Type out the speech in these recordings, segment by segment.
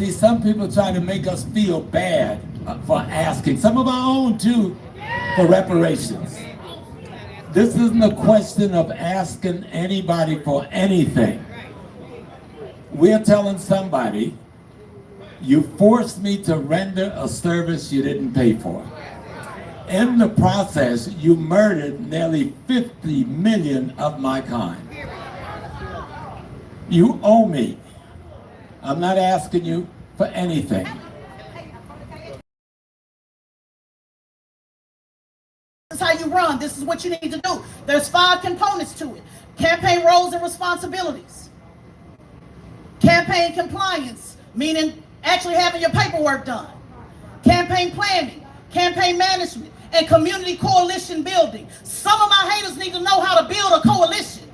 See, some people try to make us feel bad for asking, some of our own too, for reparations. This isn't a question of asking anybody for anything. We're telling somebody, you forced me to render a service you didn't pay for. In the process, you murdered nearly 50 million of my kind. You owe me. I'm not asking you for anything. This is how you run. This is what you need to do. There's 5 components to it. Campaign roles and responsibilities. Campaign compliance, meaning actually having your paperwork done. Campaign planning, campaign management, and community coalition building. Some of my haters need to know how to build a coalition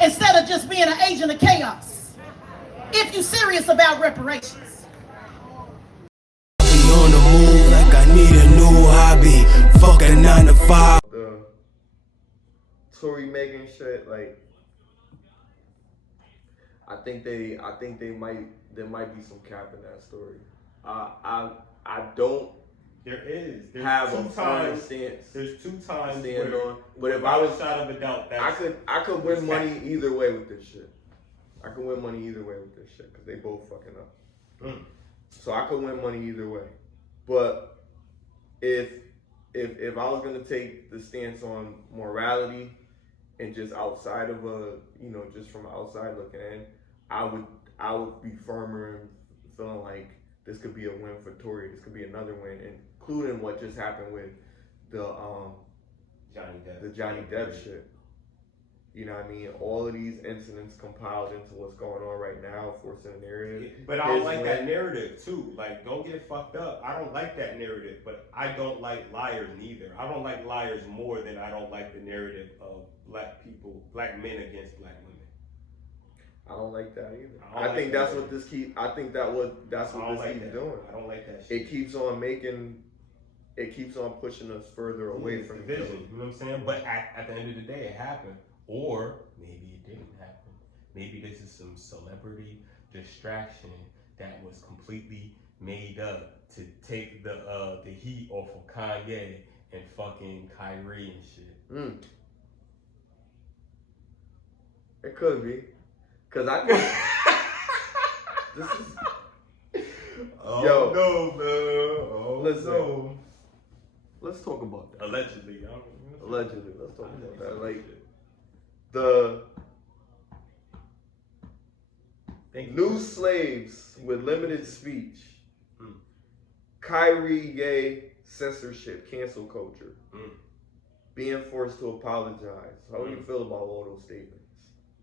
instead of just being an agent of chaos. If you're serious about reparations. Be on the move like I need a new hobby. Fuck a 9 to 5. The Tory Megan shit, like, I think there might be some cap in that story. I don't. There's have two a times. stance. There's 2 times stand where, on. But if I was shot of a doubt, I could win money either way with this shit. I could win money either way with this shit because they both fucking up. So I could win money either way. But if I was gonna take the stance on morality and just outside of just from outside looking in, I would be firmer and feeling like this could be a win for Tory. This could be another win, including what just happened with the Johnny Depp shit. You know what I mean? All of these incidents compiled into what's going on right now, forcing a narrative. But I don't like that narrative too. Like, don't get it fucked up. I don't like that narrative, but I don't like liars neither. I don't like liars more than I don't like the narrative of black men against black women. I don't like that either. I think that's what this keeps doing. I don't like that shit. It keeps on pushing us further away from the vision. You know what I'm saying? But at the end of the day, it happened. Or maybe it didn't happen. Maybe this is some celebrity distraction that was completely made up to take the heat off of Kanye and fucking Kyrie and shit. It could be. Cause I think this is no, man. Listen. No. Let's talk about that. Allegedly, let's talk about that. Like the new slaves with limited speech, Kyrie, Ye, censorship, cancel culture, being forced to apologize. How do you feel about all those statements?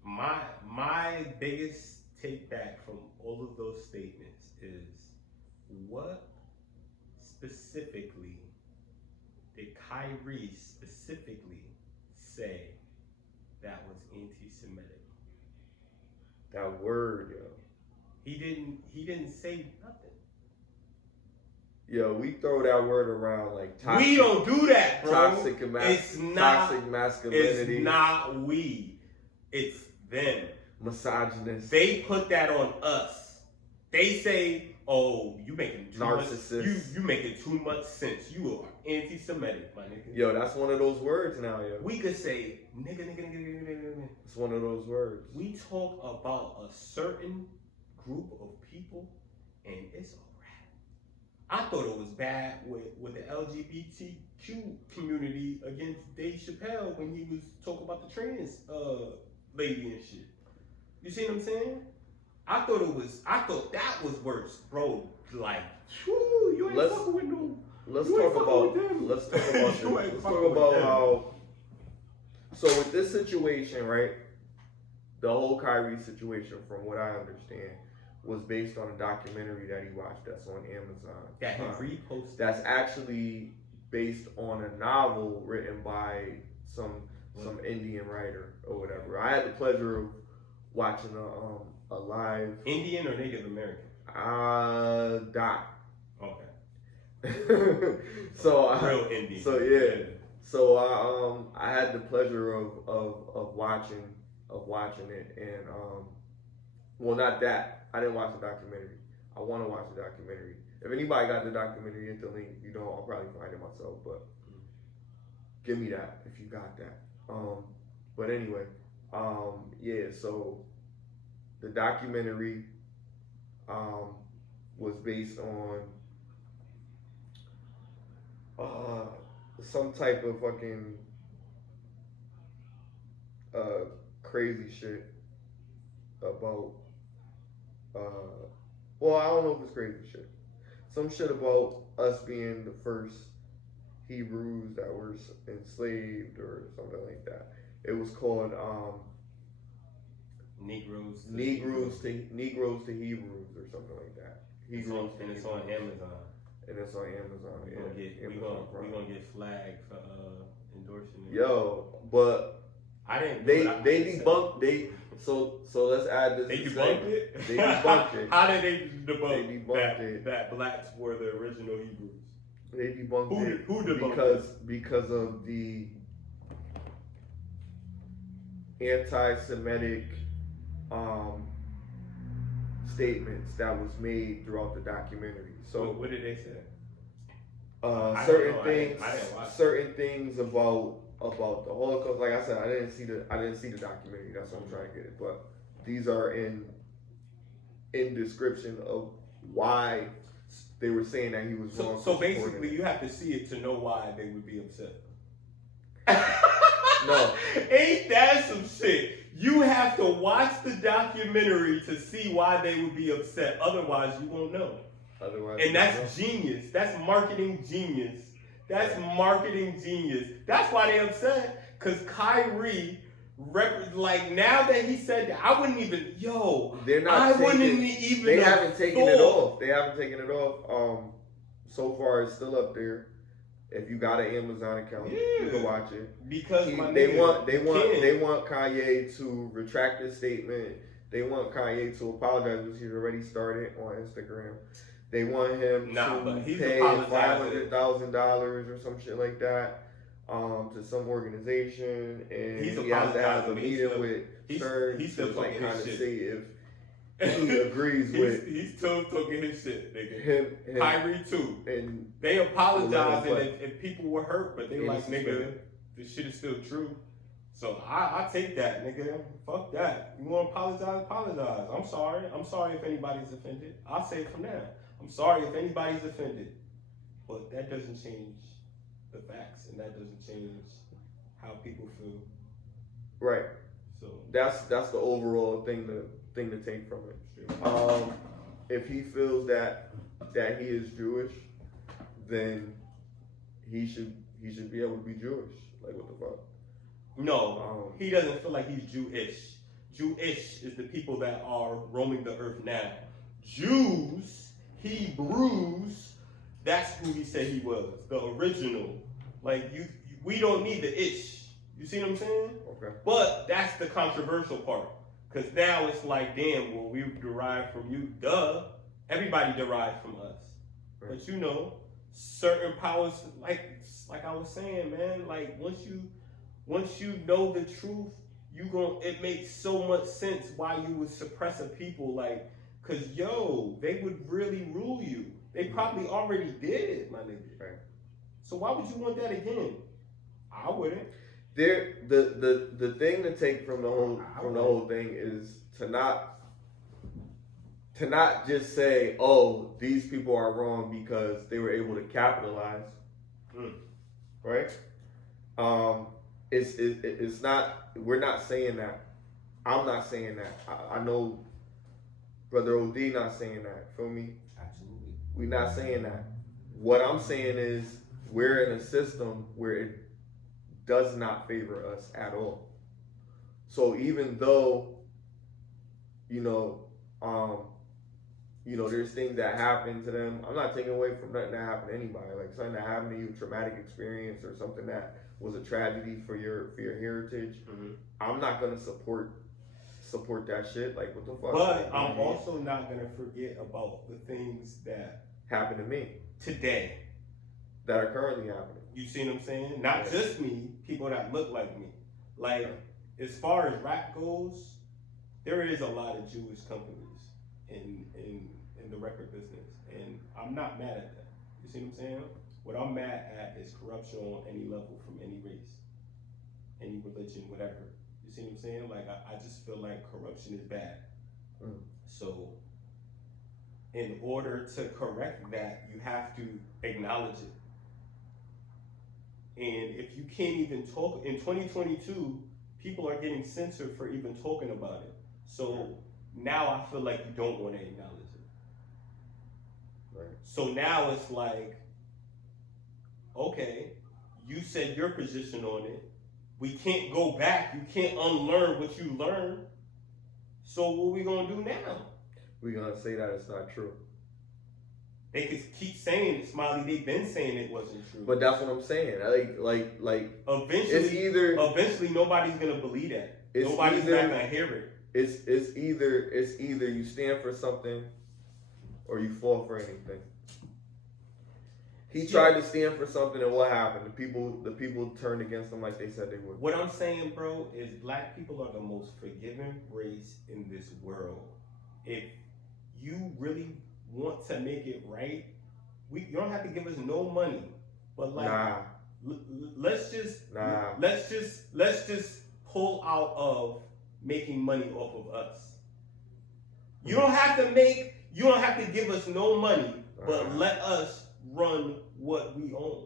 My biggest take back from all of those statements is, what specifically did Kyrie specifically say that was anti-Semitic? That word, yo. He didn't say nothing. Yo, we throw that word around like toxic. We don't do that, bro. Toxic masculinity. It's not we. It's them. Misogynist. They put that on us. They say, "Oh, you making too narcissist. Much, you making too much sense. You are anti-Semitic, my nigga." Yo, that's one of those words now, yo. We could say nigga. It's one of those words. We talk about a certain group of people, and it's a wrap. I thought it was bad with the LGBTQ community against Dave Chappelle when he was talking about the trans lady and shit. You see what I'm saying? I thought that was worse, bro. Like, you ain't fucking with no. Let's talk about how. So with this situation, right? The whole Kyrie situation, from what I understand, was based on a documentary that he watched that's on Amazon. That he reposted. That's actually based on a novel written by some Indian writer or whatever. I had the pleasure of watching a live Indian or Native American? Doc. Okay. Real Indian. So yeah. So I had the pleasure of watching it, and well, not that. I didn't watch the documentary. I want to watch the documentary. If anybody got the documentary at the link, if you don't, I'll probably find it myself. But give me that if you got that. But anyway, yeah. So the documentary was based on some type of fucking crazy shit about well, I don't know if it's crazy shit. Some shit about us being the first Hebrews that were enslaved or something like that. It was called Negroes to Hebrews or something like that. Hebrews and it's on Amazon. And it's on Amazon. We're gonna get flagged for endorsing it. Yo, but I didn't. They debunked. So let's add this. They debunked it. They debunked it. How did they debunk? They debunked it. That blacks were the original Hebrews. They debunked it. Who debunked it? Because of the anti-Semitic statements that was made throughout the documentary. So what did they say? Certain things about the Holocaust. Like I said, I didn't see the documentary. That's what I'm trying to get it. But these are in description of why they were saying that he was wrong. So basically, you have to see it to know why they would be upset. No, ain't that some shit? You have to watch the documentary to see why they would be upset. Otherwise, you won't know. And that's genius. That's marketing genius. That's marketing genius. That's why they upset. Because Kyrie, like now that he said that, I wouldn't even, They haven't taken it off. They haven't taken it off. So far, it's still up there. If you got an Amazon account, you can watch it. Because they want Kanye to retract his statement. They want Kanye to apologize, which he's already started on Instagram. They want him to pay $500,000 or some shit like that to some organization, and he has to have a meeting with Stern to like kind of see if he agrees with. He's still talking his shit, nigga. Him, Kyrie too. And they apologize if people were hurt, but they like, nigga, this shit is still true. So I take that, nigga. Fuck that. You want to apologize. I'm sorry if anybody's offended. I'll say it from now. I'm sorry if anybody's offended. But that doesn't change the facts, and that doesn't change how people feel. Right. So that's the overall thing to take from it. If he feels that he is Jewish, then he should be able to be Jewish. Like, what the fuck? No, he doesn't feel like he's Jewish. Jewish is the people that are roaming the earth now. Jews, Hebrews, that's who he said he was, the original. Like, we don't need the ish. You see what I'm saying? Okay. But that's the controversial part. Because now it's like, damn, well, we derived from you. Duh. Everybody derived from us. Right. But you know, certain powers, like I was saying, man, like once you know the truth, it makes so much sense why you would suppress a people, like, cause they would really rule you. They probably already did, my nigga. Right. So why would you want that again? I wouldn't. The thing to take from the whole thing is to not just say, oh, these people are wrong because they were able to capitalize. Right? It's not, we're not saying that. I'm not saying that. I know Brother OD not saying that. Feel me? Absolutely. We're not saying that. What I'm saying is we're in a system where it does not favor us at all. So even though, there's things that happen to them, I'm not taking away from nothing that happened to anybody. Like something that happened to you, traumatic experience, or something that was a tragedy for your heritage. Mm-hmm. I'm not gonna support that shit. Like, what the fuck? But I'm also not gonna forget about the things that happened to me today, that are currently happening. You see what I'm saying? Not just me, people that look like me. Like, as far as rap goes, there is a lot of Jewish companies in in the record business, and I'm not mad at that. You see what I'm saying? What I'm mad at is corruption on any level, from any race, any religion, whatever. You see what I'm saying? Like, I just feel like corruption is bad. So in order to correct that, you have to acknowledge it. And if you can't even talk, in 2022, people are getting censored for even talking about it. So now I feel like you don't want to acknowledge it. Right. So now it's like, okay, you said your position on it. We can't go back. You can't unlearn what you learned. So what we gonna do now? We're gonna say that it's not true. They could keep saying it, Smiley. They've been saying it wasn't true. But that's what I'm saying. Like Eventually nobody's gonna believe that. Nobody's not gonna hear it. It's either you stand for something or you fall for anything. He tried to stand for something, and what happened? The people turned against him like they said they would. What I'm saying, bro, is black people are the most forgiving race in this world. If you really want to make it right, you don't have to give us no money, but like, let's just pull out of making money off of us. You don't have to give us no money, but let us run what we own,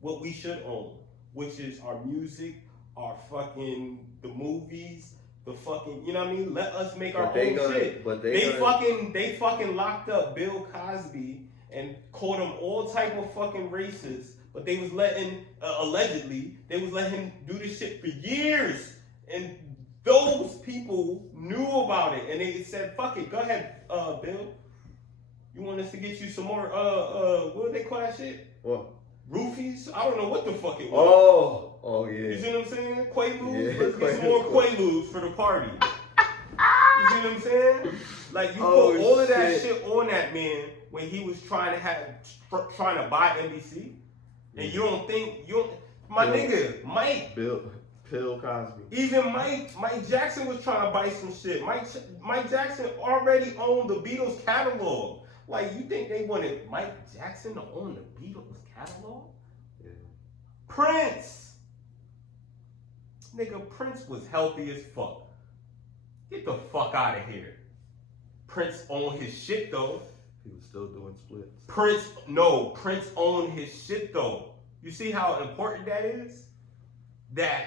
what we should own, which is our music, our fucking, the movies, the fucking, you know what I mean? Let us make our own shit. But they fucking locked up Bill Cosby and called him all type of fucking racists, but they was letting, allegedly, they was letting him do this shit for years. And those people knew about it, and they said, fuck it, go ahead, Bill. You want us to get you some more, what do they call that shit? What? Roofies? I don't know what the fuck it was. Oh yeah. You see what I'm saying? Quaaludes? Yeah, Let's get some more Quaaludes for the party. You see what I'm saying? Like, you put all of that shit on that man when he was trying to buy NBC. And you don't think, nigga, Mike. Bill Cosby. Even Mike Jackson was trying to buy some shit. Mike Jackson already owned the Beatles catalog. Like, you think they wanted Mike Jackson to own the Beatles catalog? Yeah. Prince! Nigga, Prince was healthy as fuck. Get the fuck out of here. Prince owned his shit though. He was still doing splits. Prince owned his shit though. You see how important that is? That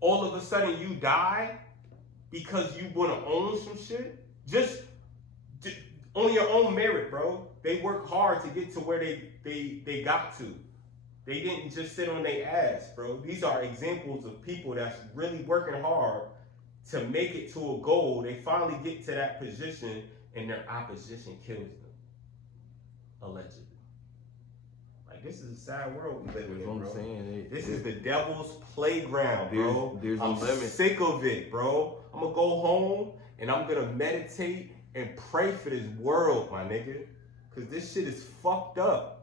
all of a sudden you die because you want to own some shit? Just on your own merit, bro. They work hard to get to where they got to. They didn't just sit on their ass, bro. These are examples of people that's really working hard to make it to a goal. They finally get to that position and their opposition kills them. Allegedly. Like, this is a sad world we live in, bro. I'm saying. This is the devil's playground, bro. There's I'm sick of it, bro. I'm gonna go home and I'm gonna meditate and pray for this world, my nigga. Cause this shit is fucked up.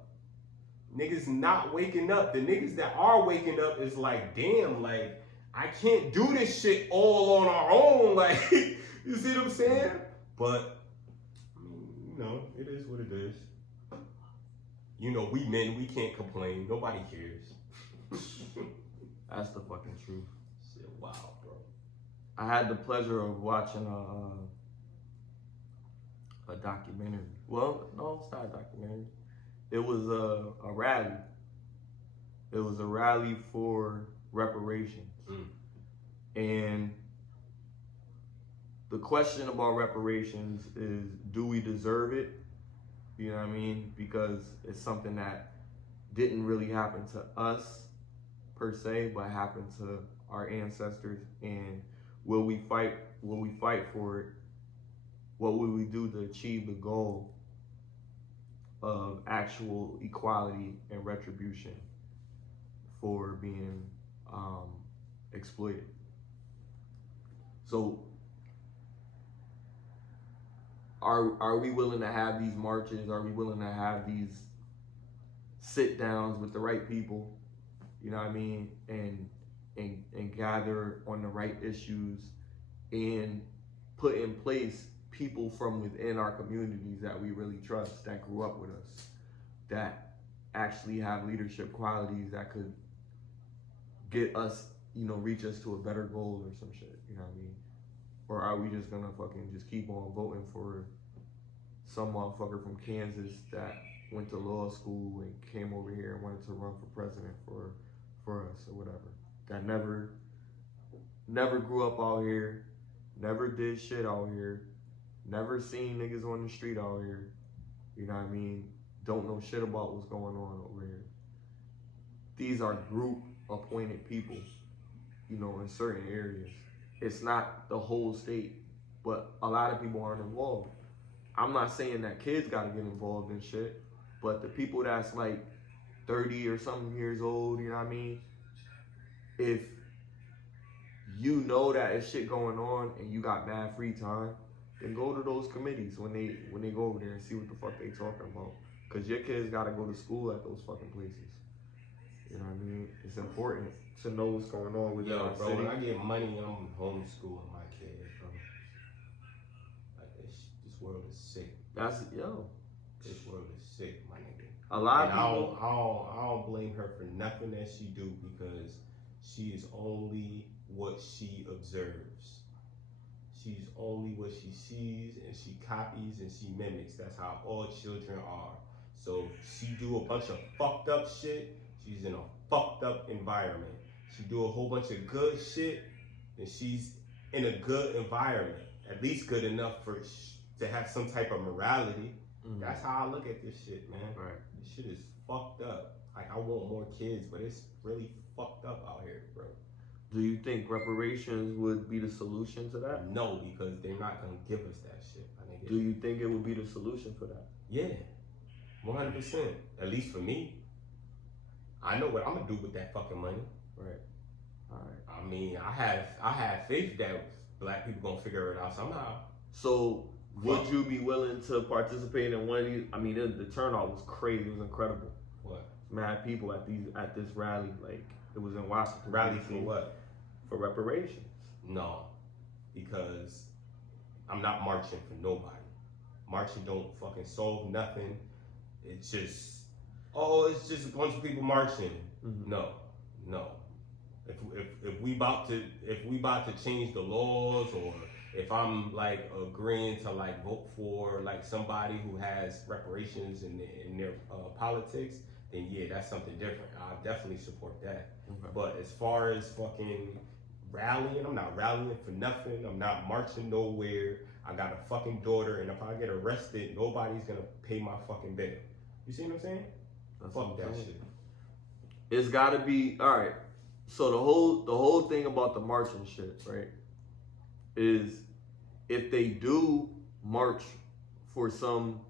Niggas not waking up. The niggas that are waking up is like, damn, like, I can't do this shit all on our own. Like, you see what I'm saying? But, I mean, you know, it is what it is. You know, we men, we can't complain. Nobody cares. That's the fucking truth. Shit, wow, bro. I had the pleasure of watching a documentary. Well, no, it's not a documentary. It was a rally. It was a rally for reparations. And the question about reparations is, do we deserve it? You know what I mean? Because it's something that didn't really happen to us per se, but happened to our ancestors. And will we fight for it? What will we do to achieve the goal of actual equality and retribution for being exploited? So are we willing to have these marches? Are we willing to have these sit downs with the right people? You know what I mean? And gather on the right issues and put in place people from within our communities that we really trust, that grew up with us, that actually have leadership qualities that could get us, you know, reach us to a better goal or some shit, you know what I mean? Or are we just gonna fucking just keep on voting for some motherfucker from Kansas that went to law school and came over here and wanted to run for president for us or whatever, that never grew up out here, never did shit out here, never seen niggas on the street out here, you know what I mean? Don't know shit about what's going on over here. These are group appointed people, you know, in certain areas. It's not the whole state, but a lot of people aren't involved. I'm not saying that kids gotta get involved in shit, but the people that's like 30 or something years old, you know what I mean? If you know that there's shit going on and you got mad free time, then go to those committees when they go over there and see what the fuck they talking about. Cause your kids gotta go to school at those fucking places. You know what I mean? It's important to know what's going on with our bro, city. when I get money, I'm homeschooling my kids, bro. Like this world is sick. This world is sick, my nigga. A lot of and people. I don't blame her for nothing that she do because she is only what she observes. She's only what she sees and she copies and she mimics. That's how all children are. So if she do a bunch of fucked up shit, she's in a fucked up environment. She do a whole bunch of good shit, and she's in a good environment. At least good enough to have some type of morality. Mm-hmm. That's how I look at this shit, man. Right. This shit is fucked up. Like, I want more kids, but it's really fucked up out here, bro. Do you think reparations would be the solution to that? No, because they're not gonna give us that shit, my nigga. Do you think it would be the solution for that? Yeah, 100%. At least for me. I know what I'm gonna do with that fucking money. Right. All right. I mean, I have faith that black people gonna figure it out somehow. So, would you be willing to participate in one of these? I mean, the turnout was crazy. It was incredible. What? Mad people at this rally. Like, it was in Washington. Rally for what? For reparations. No, because I'm not marching for nobody. Marching don't fucking solve nothing. It's just a bunch of people marching. Mm-hmm. No. If we about to change the laws, or if I'm like agreeing to like vote for like somebody who has reparations in their politics, then yeah, that's something different. I definitely support that. Okay. But as far as fucking rallying, I'm not rallying for nothing. I'm not marching nowhere. I got a fucking daughter, and if I get arrested, nobody's gonna pay my fucking bail. You see what I'm saying? Fuck that shit. It's gotta be all right. So the whole thing about the marching shit, right, is if they do march for some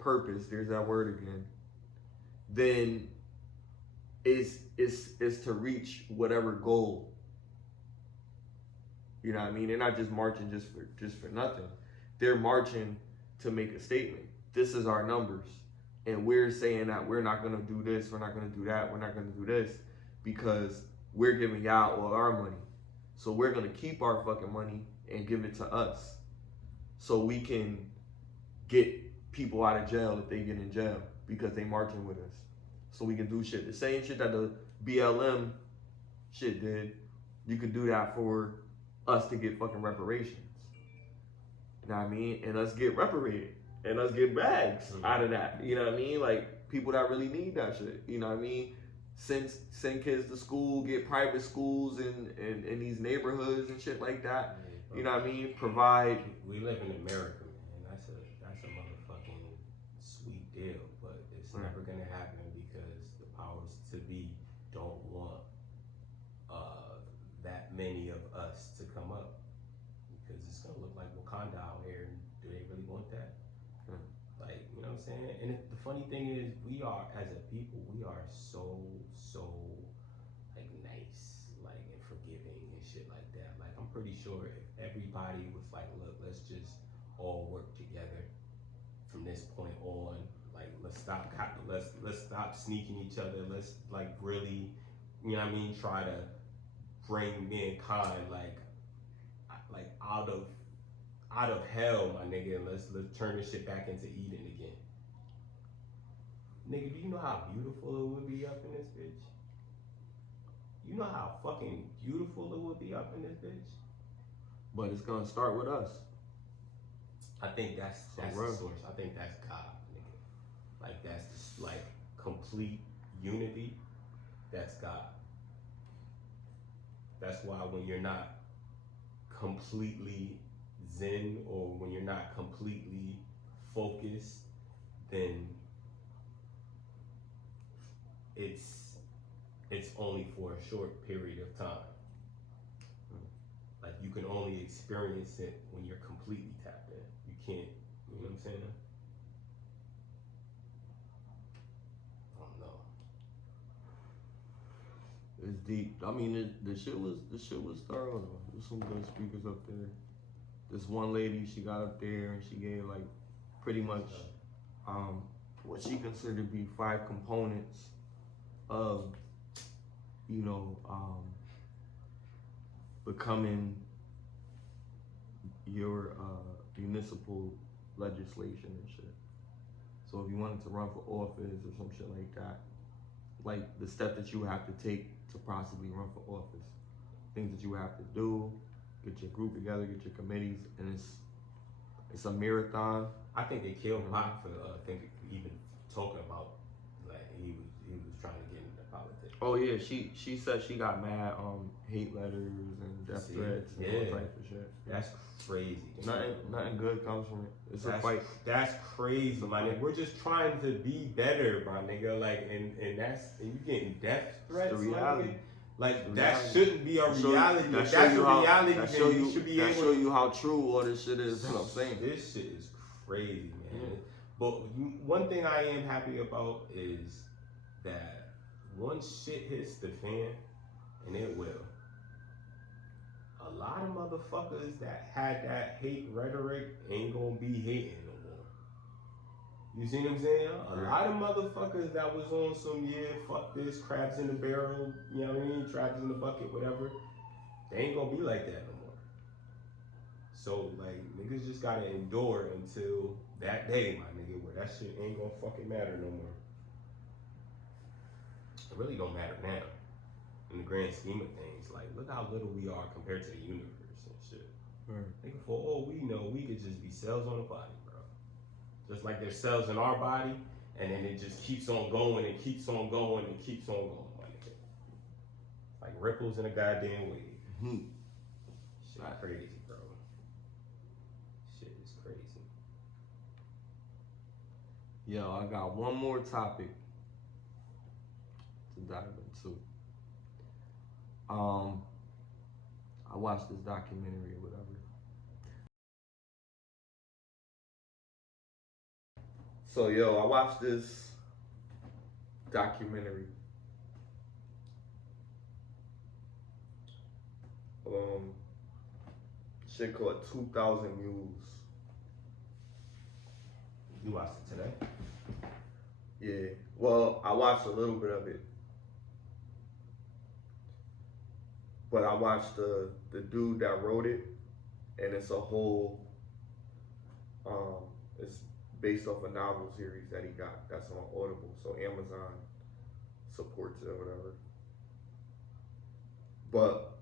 purpose, there's that word again, then it's to reach whatever goal. You know what I mean? They're not just marching just for nothing. They're marching to make a statement. This is our numbers. And we're saying that we're not gonna do this, we're not gonna do that, we're not gonna do this, because we're giving y'all all our money. So we're gonna keep our fucking money and give it to us, so we can get people out of jail if they get in jail because they marching with us. So we can do shit. The same shit that the BLM shit did, you could do that for us to get fucking reparations. You know what I mean? And us get reparated. And us get bags out of that. You know what I mean? Like, people that really need that shit. You know what I mean? Send kids to school, get private schools in these neighborhoods and shit like that. You know what I mean? Provide. We live in America, man. That's a motherfucking sweet deal, but it's never gonna happen because the powers to be don't want that many of us to come up, because it's gonna look like Wakanda out here. And do they really want that? Like, you know what I'm saying? And the funny thing is, we are, as a people, we are so like nice, like, and forgiving and shit like that. Like, I'm pretty sure if everybody was like, look, let's just all work together from this point on. Like, let's stop sneaking each other. Let's like really, you know what I mean, try to bring mankind like out of out of hell, my nigga, and let's turn this shit back into Eden again. Nigga, do you know how beautiful it would be up in this bitch? You know how fucking beautiful it would be up in this bitch? But it's gonna start with us. I think that's the real. source. I think that's God, nigga. Like that's just like complete unity. That's God. That's why when you're not completely zen or when you're not completely focused, then it's only for a short period of time. Like you can only experience it when you're completely tapped in. You can't, you know what I'm saying? I don't know. It's deep. I mean, the shit was thorough. There's some good speakers up there. This one lady, she got up there and she gave like pretty much what she considered to be 5 components of, you know, becoming your municipal legislation and shit. So if you wanted to run for office or some shit like that, like the step that you have to take to possibly run for office, things that you have to do, get your group together, get your committees, and it's a marathon. I think they killed Mike for even talking about like he was trying to get into politics. Oh yeah, she said she got mad hate letters and death threats and all types of shit. That's crazy. Nothing good comes from it. It's a fight. That's crazy, my nigga. We're just trying to be better, my nigga. Like and you getting death threats. It's the reality. Like that shouldn't be a reality. If that's a reality, then you should be able to show you how true all this shit is. That's what I'm saying. This shit is crazy, man. Yeah. But one thing I am happy about is that once shit hits the fan, and it will, a lot of motherfuckers that had that hate rhetoric ain't gonna be hating no more. You see what I'm saying? A lot of motherfuckers that was on some, fuck this, crabs in the barrel, you know what I mean? Crabs in the bucket, whatever. They ain't gonna be like that no more. So, like, niggas just gotta endure until that day, my nigga, where that shit ain't gonna fucking matter no more. It really don't matter now. In the grand scheme of things, like, look how little we are compared to the universe and shit. Nigga, for all we know, we could just be cells on a body, bro. Just like there's cells in our body, and then it just keeps on going and keeps on going and keeps on going, my nigga. Like ripples in a goddamn wave. Shit crazy, bro. Shit is crazy. Yo, I got one more topic to dive into. I watched this documentary or whatever. So yo, I watched this documentary. Shit called 2,000 Mules. You watched it today? Yeah. Well, I watched a little bit of it. But I watched the dude that wrote it, and it's a whole, it's based off a novel series that he got that's on Audible, so Amazon supports it or whatever. But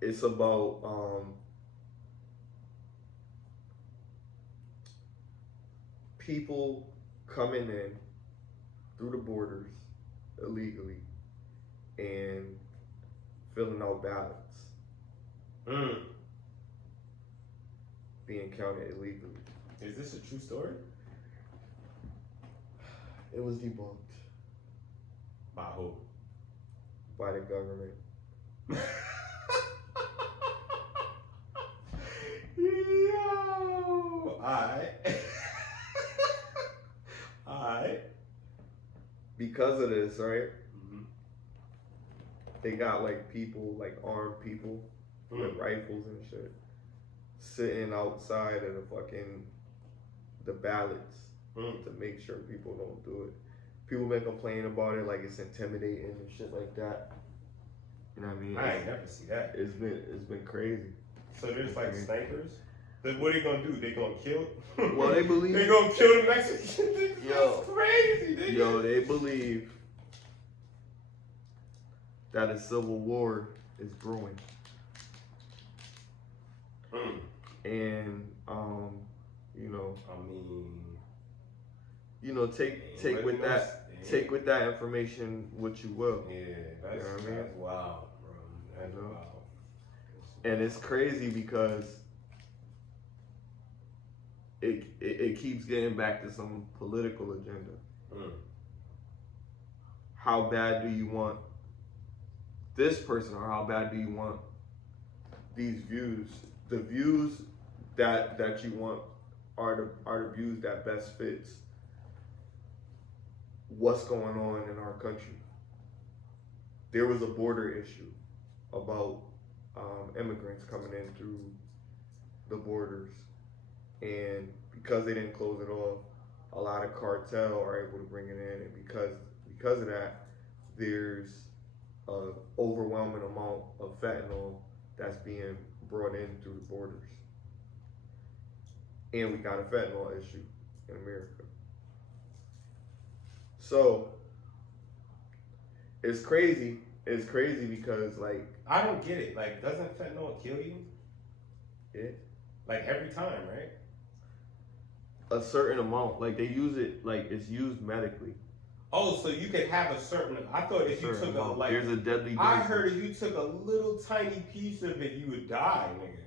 it's about people coming in through the borders illegally and filling out ballots, being counted illegally. Is this a true story? It was debunked. By who? By the government. Yo! Alright. Alright. Because of this, right? They got like people, like armed people with rifles and shit, sitting outside of the ballots to make sure people don't do it. People been complaining about it like it's intimidating and shit like that. You know what I mean? I ain't never see that. It's been crazy. So there's like snipers. Then what are they gonna do? They gonna kill? Well, they believe they gonna kill the Mexicans. Yo. That's crazy. Nigga. Yo, they believe that a civil war is brewing. And you know, I mean, you know, take with that information what you will. Yeah, that's, you know what I mean? That's wild, bro. That's You know? wild. And it's crazy because it keeps getting back to some political agenda. How bad do you want this person, or how bad do you want these views? The views that you want are the views that best fits what's going on in our country. There was a border issue about immigrants coming in through the borders, and because they didn't close it off, a lot of cartel are able to bring it in, and because of that, there's an overwhelming amount of fentanyl that's being brought in through the borders, and we got a fentanyl issue in America. So it's crazy. It's crazy because, like, I don't get it. Like, doesn't fentanyl kill you? Yeah. Like every time, right? A certain amount, like they use it, like it's used medically. Oh, so you could have a certain. I thought if you took a like, there's a deadly dose. I heard if you took a little tiny piece of it, you would die, nigga.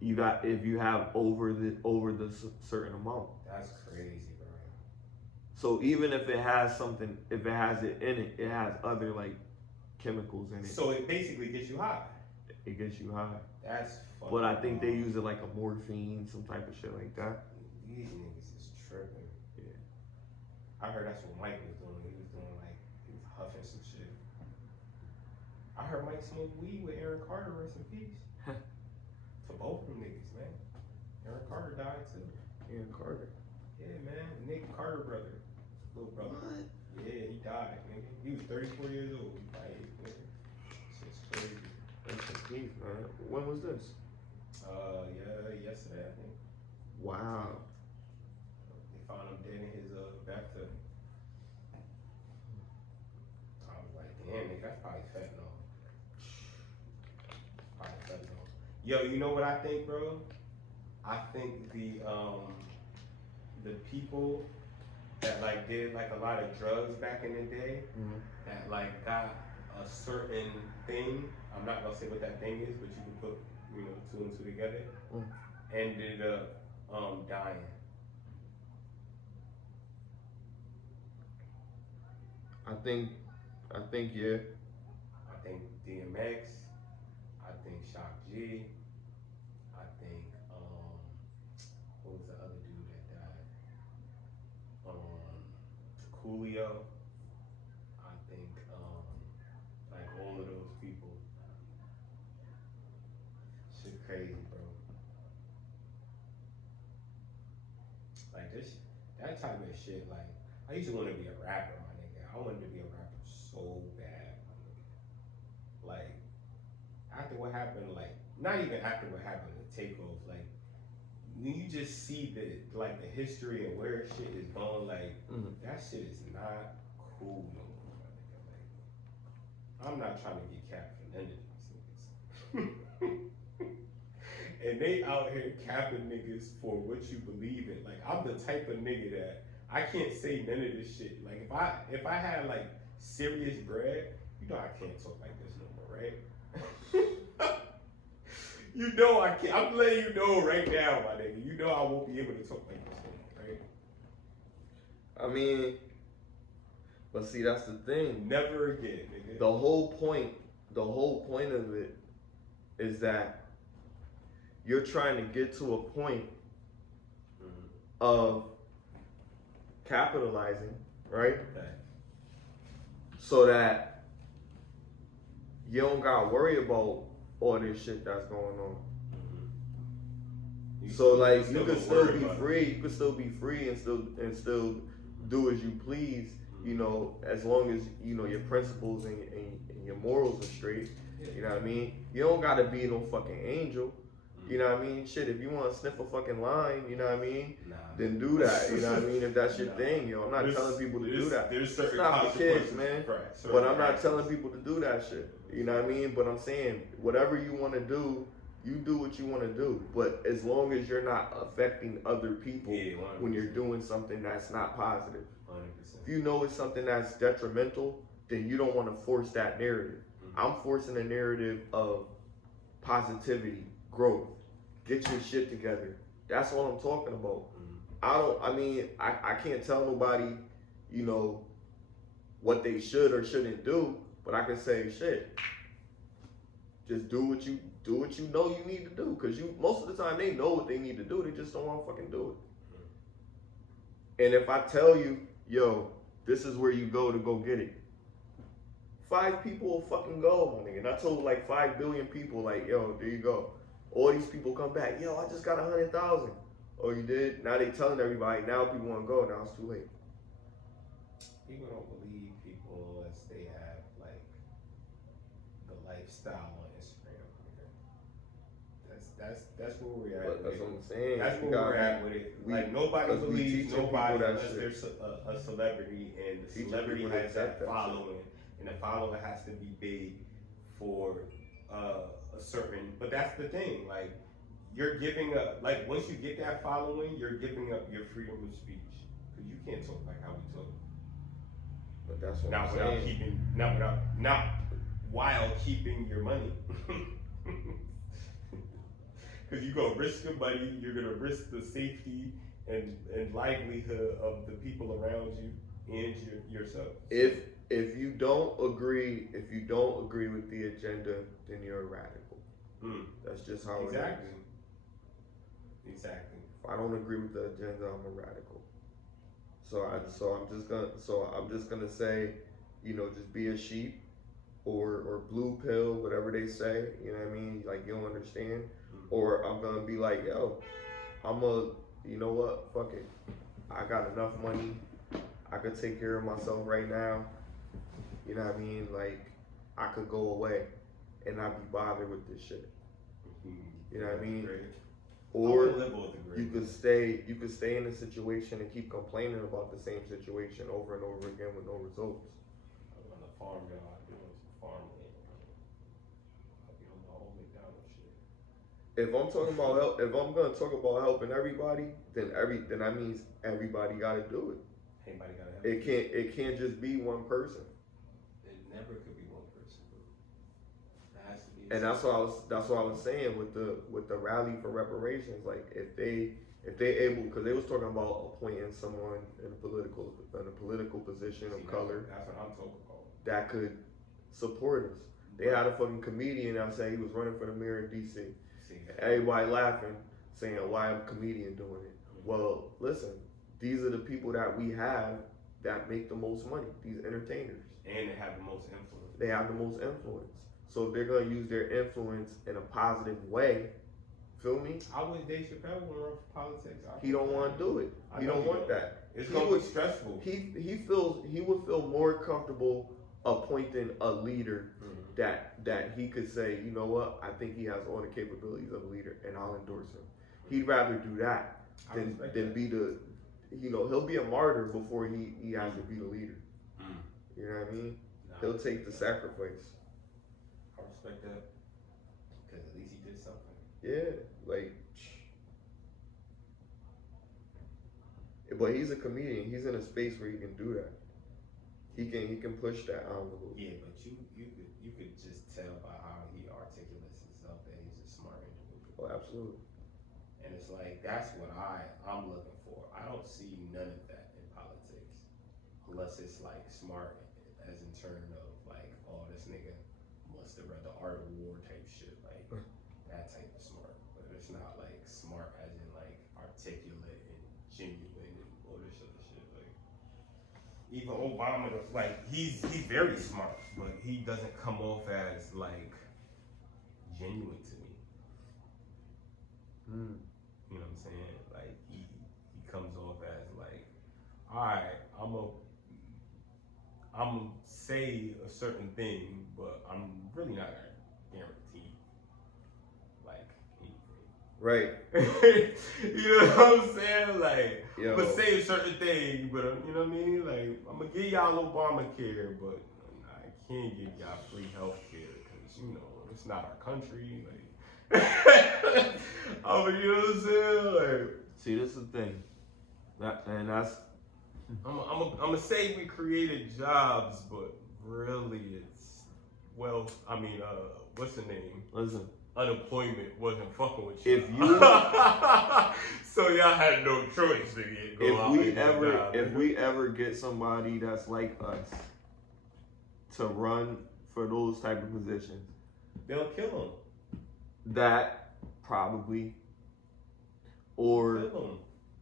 You got if you have over the certain amount. That's crazy, bro. So even if it has something, if it has it in it, it has other like chemicals in it. So it basically gets you high. It gets you high. That's funny. But I think they use it like a morphine, some type of shit like that. These niggas is tripping. Yeah. I heard that's what Mike was doing. He was doing like, he was huffing some shit. I heard Mike smoke weed with Aaron Carter, rest in peace. For both of them niggas, man. Aaron Carter died too. Aaron Carter. Yeah, man. Nick Carter brother. Little brother. What? Yeah, he died, nigga. He was 34 years old. He died, nigga. Shit's crazy. That's a piece, man. When was this? Yeah, yesterday, I think. Wow. They found him dead in his bathtub. I was like, damn, nigga, that's probably fentanyl. Probably fentanyl. Yo, you know what I think, bro? I think the people that like did like a lot of drugs back in the day, that like got a certain thing. I'm not gonna say what that thing is, but you can put, you know, two and two together. Ended up dying. I think yeah. I think DMX. I think Shock G. I think what was the other dude that died? Coolio. I think like all of those people. Shit crazy, bro. Like this, that type of shit. Like I used to want to be a rapper, my nigga. I wanted to be a rapper so bad, my nigga. Like after what happened, like not even after what happened, the takeoff, like when you just see the like the history and where shit is going, like that shit is not cool no more, my nigga. Like I'm not trying to get capped for none of these niggas. And they out here capping niggas for what you believe in. Like I'm the type of nigga that I can't say none of this shit. Like if I had like serious bread, you know I can't talk like this no more, right? You know I can't. I'm letting you know right now, my nigga. You know I won't be able to talk like this no more, right? I mean, but see, that's the thing. Never again, nigga. The whole point of it is that you're trying to get to a point of capitalizing, right? Okay. So that you don't gotta worry about all this shit that's going on. So like you can still be free. You can still be free and still do as you please. You know, as long as you know your principles and your morals are straight. You know what I mean? You don't gotta be no fucking angel. You know what I mean? Shit, if you want to sniff a fucking line, you know what I mean? Then do that. You know what I mean? If that's your thing, yo. I'm not telling people to do that. There's It's certain not for kids, consequences, man. right, But I'm not telling people to do that shit. You know what I mean? But I'm saying, whatever you want to do, you do what you want to do. But as long as you're not affecting other people when you're doing something that's not positive. 100%. If you know it's something that's detrimental, then you don't want to force that narrative. I'm forcing a narrative of positivity, growth. Get your shit together. That's all I'm talking about. I can't tell nobody, you know, what they should or shouldn't do, but I can say, shit, just do what you know you need to do. Cause most of the time they know what they need to do, they just don't want to fucking do it. And if I tell you, yo, this is where you go to go get it, 5 people will fucking go, my nigga. And I told like 5 billion people, like, yo, there you go. All these people come back, yo, I just got 100,000. Oh, you did? Now they telling everybody, now people want to go, now it's too late. People don't believe people unless they have like the lifestyle on Instagram. That's where we're at. That's what I'm saying. That's where we're at with it. Like nobody believes nobody unless there's a celebrity, and the celebrity has that following, and the following has to be big for a certain. But that's the thing. Like you're giving up. Like once you get that following, you're giving up your freedom of speech because you can't talk like how we talk. But that's what Not I'm without saying. keeping, not while keeping your money. Because you're gonna risk your money, you're gonna risk the safety and livelihood of the people around you and yourself. If you don't agree with the agenda, then you're a radical. That's just how it is. Exactly. If I don't agree with the agenda, I'm a radical. I'm just gonna say, you know, just be a sheep or blue pill, whatever they say, you know what I mean? Like you don't understand. Or I'm gonna be like, yo, you know what, fuck it. I got enough money. I could take care of myself right now. You know what I mean? Like I could go away and not be bothered with this shit. You know what I mean? Or you could stay in a situation and keep complaining about the same situation over and over again with no results. I'm on the farm, y'all. I'll be on some farmland. I'll be on the whole McDonald's shit. If I'm gonna talk about helping everybody, then that means everybody gotta do it. Everybody gotta help. It can't just be one person. It never could be one person. It has to be. And that's what I was saying with the rally for reparations. Like if they able, because they was talking about appointing someone in a political position of color. That's what I'm talking about. That could support us. They had a fucking comedian that said he was running for the mayor in DC. Everybody laughing, saying why a comedian doing it. Well, listen, these are the people that we have that make the most money. These entertainers. And they have the most influence. They have the most influence. So if they're gonna use their influence in a positive way, feel me? I wish Dave Chappelle would run for politics. He don't want to do it. He don't want that. It's gonna be stressful. He would feel more comfortable appointing a leader that he could say, you know what, I think he has all the capabilities of a leader, and I'll endorse him. He'd rather do that than be the, you know, he'll be a martyr before he has to be the leader. You know what I mean? He'll take the sacrifice. I respect that, because at least he did something. Yeah, like, but he's a comedian. He's in a space where he can do that. He can push that envelope. Yeah, but you could just tell by how he articulates himself that he's a smart individual. Oh, absolutely. And it's like that's what I'm looking for. I don't see none of that in politics, unless it's like smart, as in turn of like, oh, this nigga must have read the Art of War type shit, like that type of smart. But it's not like smart as in like articulate and genuine and all this other shit. Like even Obama, like he's very smart, but he doesn't come off as like genuine to me. You know what I'm saying? Like he comes off as like, all right, I'm say a certain thing, but I'm really not Right. You know what I'm saying? Like, Yo. I'm gonna say a certain thing, but you know what I mean? Like, I'm gonna give y'all Obamacare, but I can't give y'all free health care because, you know, it's not our country. Like, I mean, you know what I'm saying? Like, See, this is the thing. That's I'm gonna say we created jobs, but really it's, well, I mean, what's the name? listen. Unemployment wasn't fucking with you. If you So y'all had no choice to go out and get a job. if we ever get somebody that's like us to run for those type of positions, They'll kill them. that probably, or Kill them.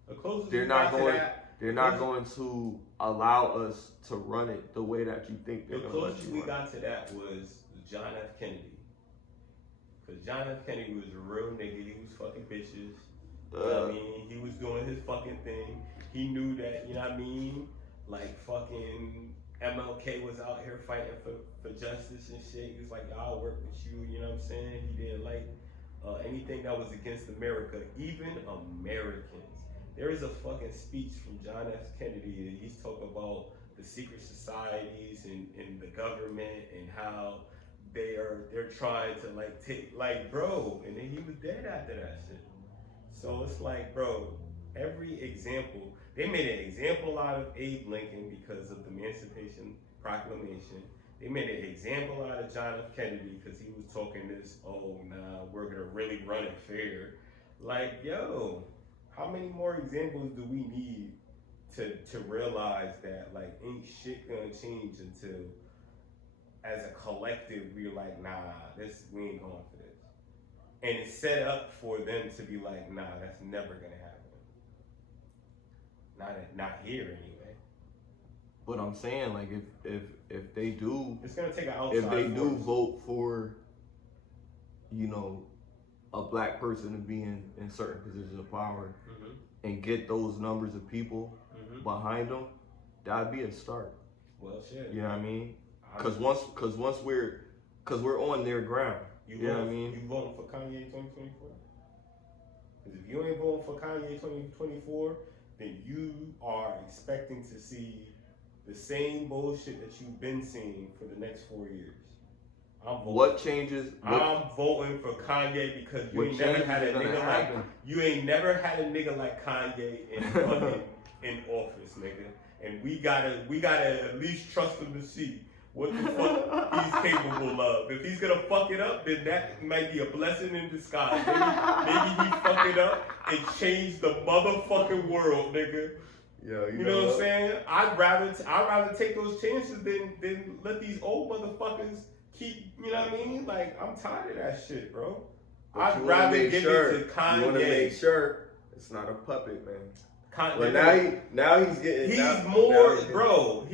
The closest they're we not got to going. that, They're not going to allow us to run it the way that you think they're the going to let closest you we run. got to that was John F. Kennedy. Because John F. Kennedy was a real nigga. He was fucking bitches. You know what I mean? He was doing his fucking thing. He knew that, you know what I mean? Like, fucking MLK was out here fighting for justice and shit. He was like, I'll work with you, you know what I'm saying? He didn't like anything that was against America, even Americans. There is a fucking speech from John F. Kennedy, and he's talking about the secret societies and the government and how they're trying to like take, like, bro, and then he was dead after that shit. So it's like, bro, every example, they made an example out of Abe Lincoln because of the Emancipation Proclamation. They made an example out of John F. Kennedy because he was talking this, oh, nah, we're gonna really run it fair. Like, yo, how many more examples do we need to realize that, like, ain't shit gonna change until, as a collective, we're like, nah, we ain't going for this. And it's set up for them to be like, nah, that's never gonna happen. Not here anyway. But I'm saying, like, if they do, It's gonna take an outside if they do force. vote for, you know, a black person to be in certain positions of power and get those numbers of people behind them, that'd be a start. Well, shit. You know what I mean? Because once we're on their ground. You know what I mean? You voting for Kanye 2024? Because if you ain't voting for Kanye 2024, then you are expecting to see the same bullshit that you've been seeing for the next 4 years. What changes? I'm voting for Kanye because you ain't never had a nigga like Kanye in office, nigga. And we gotta at least trust him to see what the fuck he's capable of. If he's gonna fuck it up, then that might be a blessing in disguise. Maybe he fuck it up and change the motherfucking world, nigga. Yeah, you know what I'm saying? I'd rather take those chances than let these old motherfuckers keep, you know what I mean? Like, I'm tired of that shit, bro. I'd rather give it to Kanye. You want to make sure it's not a puppet, man. But now he's getting. He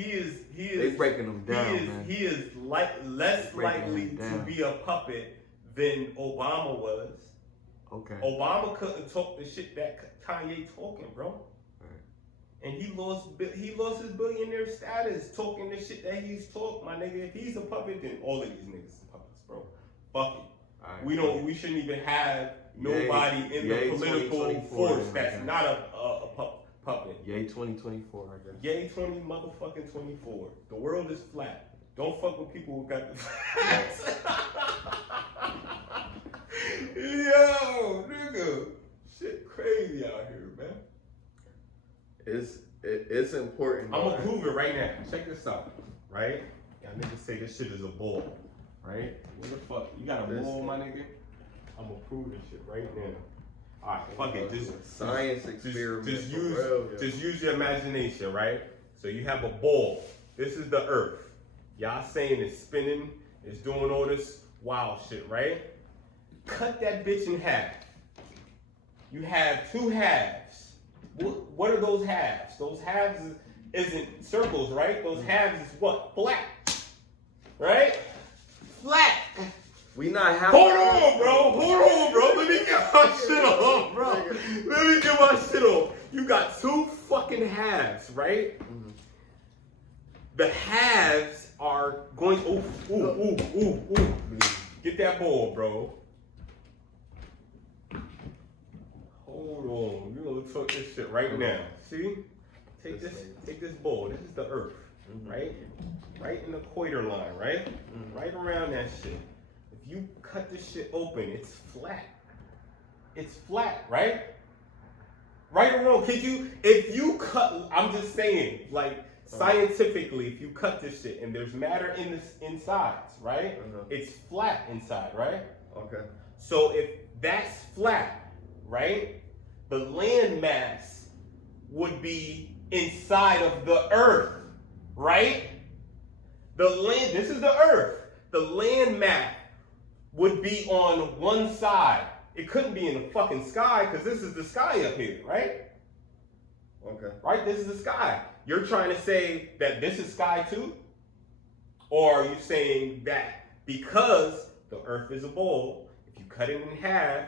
is. They breaking him down, He is less likely to be a puppet than Obama was. Okay. Obama couldn't talk the shit that Kanye talking, bro. And he lost his billionaire status talking the shit that he's talking, my nigga. If he's a puppet, then all of these niggas are puppets, bro. Fuck it. We shouldn't even have nobody in the political force that's not a puppet. Yay 2024, I guess. Yay 2024. The world is flat. Don't fuck with people who got the facts. Yo, nigga. Shit crazy out here, man. It's important. I'm gonna prove it right now. Check this out, right? Y'all niggas say this shit is a bull, right? What the fuck? You got a bull, my nigga? I'm gonna prove this shit right now. Alright, fuck it. Science experiment. Just use your imagination, right? So you have a ball. This is the Earth. Y'all saying it's spinning, it's doing all this wild shit, right? Cut that bitch in half. You have two halves. What are those halves? Those halves isn't circles, right? Those halves is what? Flat. Right? Flat. We not having. Hold on, bro. Let me get my shit on, bro. Let me get my shit on. You got two fucking halves, right? Mm-hmm. The halves are going. Ooh. Get that ball, bro. talk this shit right now. See? Take this ball. This is the earth, right? Right in the equator line, right? Right around that shit. If you cut this shit open, it's flat. It's flat, right? Right or wrong? If you cut, I'm just saying, like, scientifically, if you cut this shit and there's matter in this insides, right? It's flat inside, right? Okay. So if that's flat, right? The land mass would be inside of the earth, right? This is the earth. The land mass would be on one side. It couldn't be in the fucking sky because this is the sky up here, right? Okay. Right? This is the sky. You're trying to say that this is sky too? Or are you saying that because the earth is a bowl, if you cut it in half,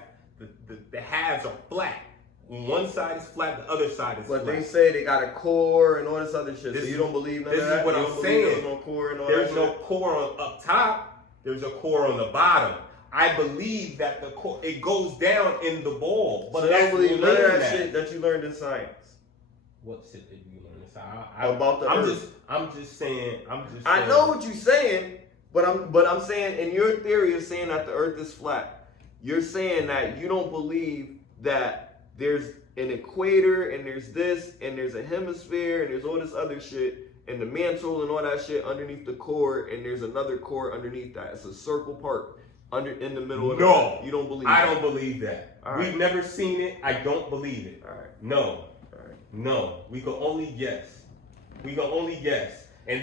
the halves are flat. One side is flat, the other side is flat. But they say they got a core and all this other shit. So you don't believe none of that? This is what I'm saying. There's no core and all There's that no shit? core up top. There's a core on the bottom. I believe that the core, it goes down in the ball. But I don't believe none of that shit that you learned in science. What shit did you learn? About the earth. I'm just saying. I know what you're saying, but I'm saying in your theory of saying that the earth is flat, you're saying that you don't believe that there's an equator and there's this and there's a hemisphere and there's all this other shit and the mantle and all that shit underneath the core and there's another core underneath that. It's a circle part in the middle of the earth. You don't believe that? I don't believe that. We've never seen it. I don't believe it. All right. No. No, we could only guess. And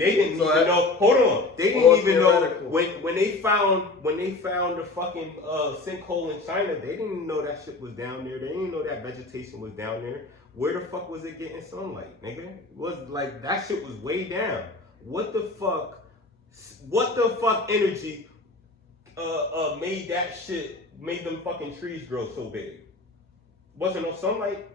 they didn't even know. Hold on, they didn't even know when they found the fucking sinkhole in China. They didn't even know that shit was down there. They didn't know that vegetation was down there. Where the fuck was it getting sunlight, nigga? It was like that shit was way down. What the fuck energy made that shit, made them fucking trees grow so big? Wasn't no sunlight.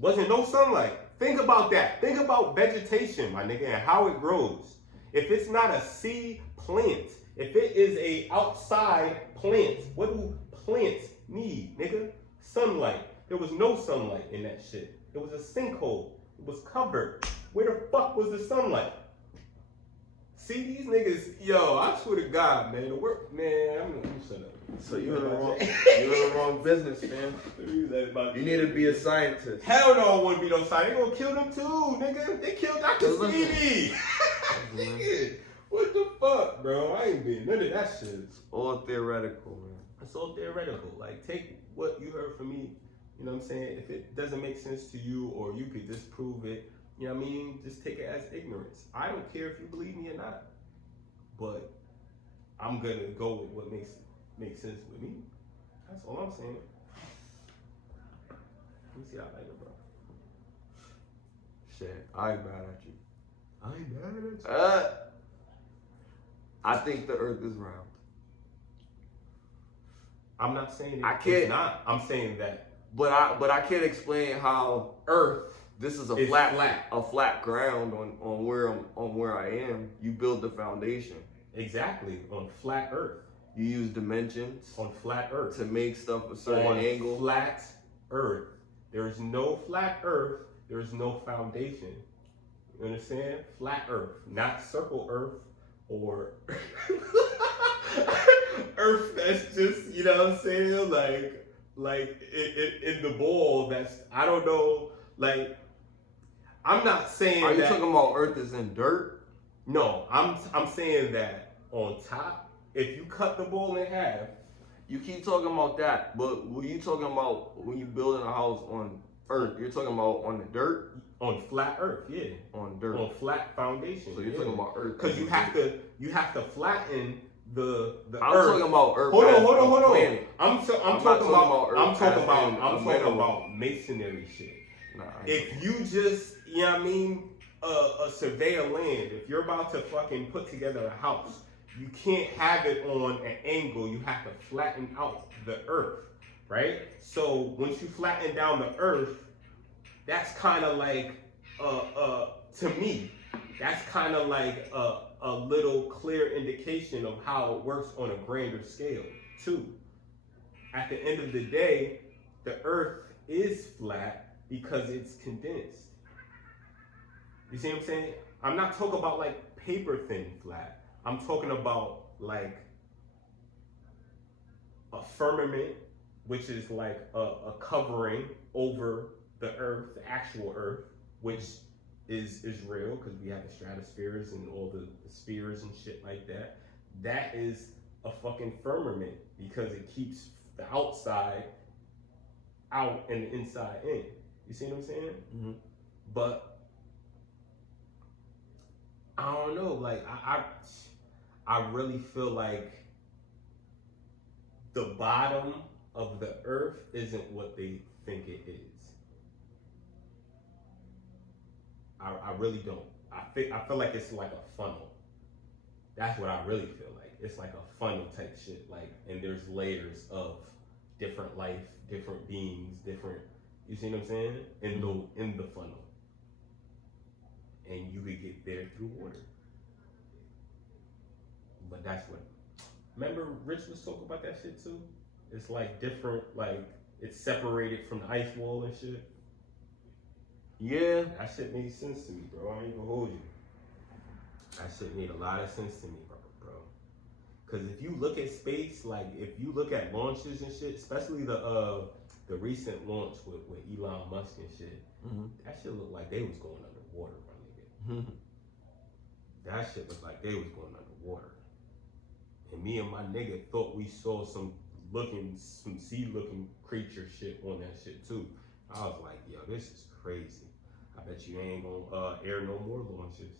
Wasn't no sunlight. Think about that. Think about vegetation, my nigga, and how it grows. If it's not a seed plant, if it is a outside plant, what do plants need, nigga? Sunlight. There was no sunlight in that shit. It was a sinkhole. It was covered. Where the fuck was the sunlight? See these niggas, yo, I swear to God, man, I'm gonna shut up. So you're in the wrong business, man. You need to be a scientist. Hell no, I wouldn't be no scientist. They gonna kill them too, nigga. They killed Dr. Stevie. Nigga, what the fuck, bro? I ain't being none of that shit. It's all theoretical, man. It's all theoretical. Like, take what you heard from me, you know what I'm saying? If it doesn't make sense to you or you could disprove it, you know what I mean? Just take it as ignorance. I don't care if you believe me or not. But I'm gonna go with what makes sense with me. That's all I'm saying. Let me see how I like it, bro. Shit, I ain't mad at you. I ain't mad at you. I think the earth is round. I'm not saying it's not. I'm saying that. But I can't explain how earth, this is a flat ground on where I am. You build the foundation. Exactly, on flat earth. You use dimensions on flat earth to make stuff a certain angle. Flat earth. There is no flat earth. There is no foundation. You understand? Flat earth, not circle earth or earth that's just, you know what I'm saying? Like in the ball. That's, I don't know. Like, I'm not saying. Are you talking about earth is in dirt? No, I'm saying that on top, if you cut the ball in half. You keep talking about that, but were you talking about when you building a house on earth? You're talking about on the dirt? On flat earth, yeah. On dirt. On flat foundation. So you're talking about earth. Because you have to flatten the I'm earth. talking about earth. Hold on. Planet. I'm talking about masonry shit. Nah, if you just, you know what I mean, survey a land, if you're about to fucking put together a house, you can't have it on an angle. You have to flatten out the earth, right? So once you flatten down the earth, that's kind of like, to me, that's kind of like a little clear indication of how it works on a grander scale too. At the end of the day, the earth is flat because it's condensed. You see what I'm saying? I'm not talking about like paper thin flat. I'm talking about like a firmament, which is like a covering over the earth, the actual earth, which is real because we have the stratospheres and all the spheres and shit like that. That is a fucking firmament because it keeps the outside out and the inside in. You see what I'm saying? Mm-hmm. But I don't know. Like I really feel like the bottom of the earth isn't what they think it is. I really don't. I feel like it's like a funnel. That's what I really feel like. It's like a funnel type shit. Like, and there's layers of different life, different beings, different. You see what I'm saying? In the funnel, and you could get there through water. But that's what. Remember, Rich was talking about that shit too. It's like different, like it's separated from the ice wall and shit. Yeah. That shit made sense to me, bro. I ain't gonna hold you. That shit made a lot of sense to me, bro. Cause if you look at space, like if you look at launches and shit, especially the recent launch with Elon Musk and shit, that shit looked like they was going underwater, my nigga. That shit looked like they was going underwater. And me and my nigga thought we saw some sea-looking creature shit on that shit too. I was like, yo, this is crazy. I bet you ain't gonna air no more launches.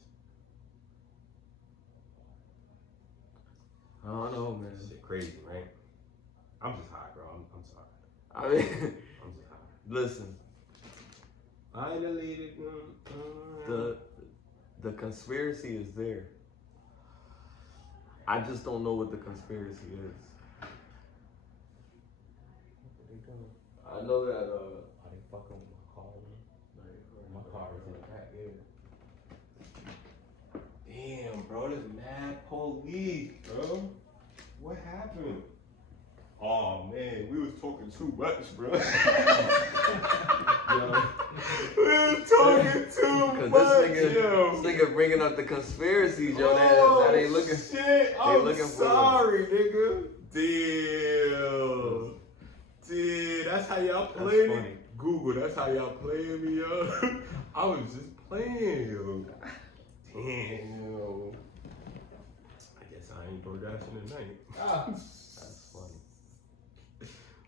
I don't know, man. Shit crazy, right? I'm just high, bro. I'm sorry. I mean, I'm just high. listen, Finally, the conspiracy is there. I just don't know what the conspiracy is. I know that Are they fucking with my car? My car is in the back, yeah. Damn, bro, there's mad police, bro. What happened? Oh man, we was talking too much, bro. We was talking too much, this nigga bringing up the conspiracies, yo. That ain't looking. Shit, I'm looking sorry, nigga. Damn. Dude, that's how y'all playing me? Google, that's how y'all playing me, yo. I was just playing, yo. Damn, yo. I guess I ain't DoorDashing tonight. That's funny.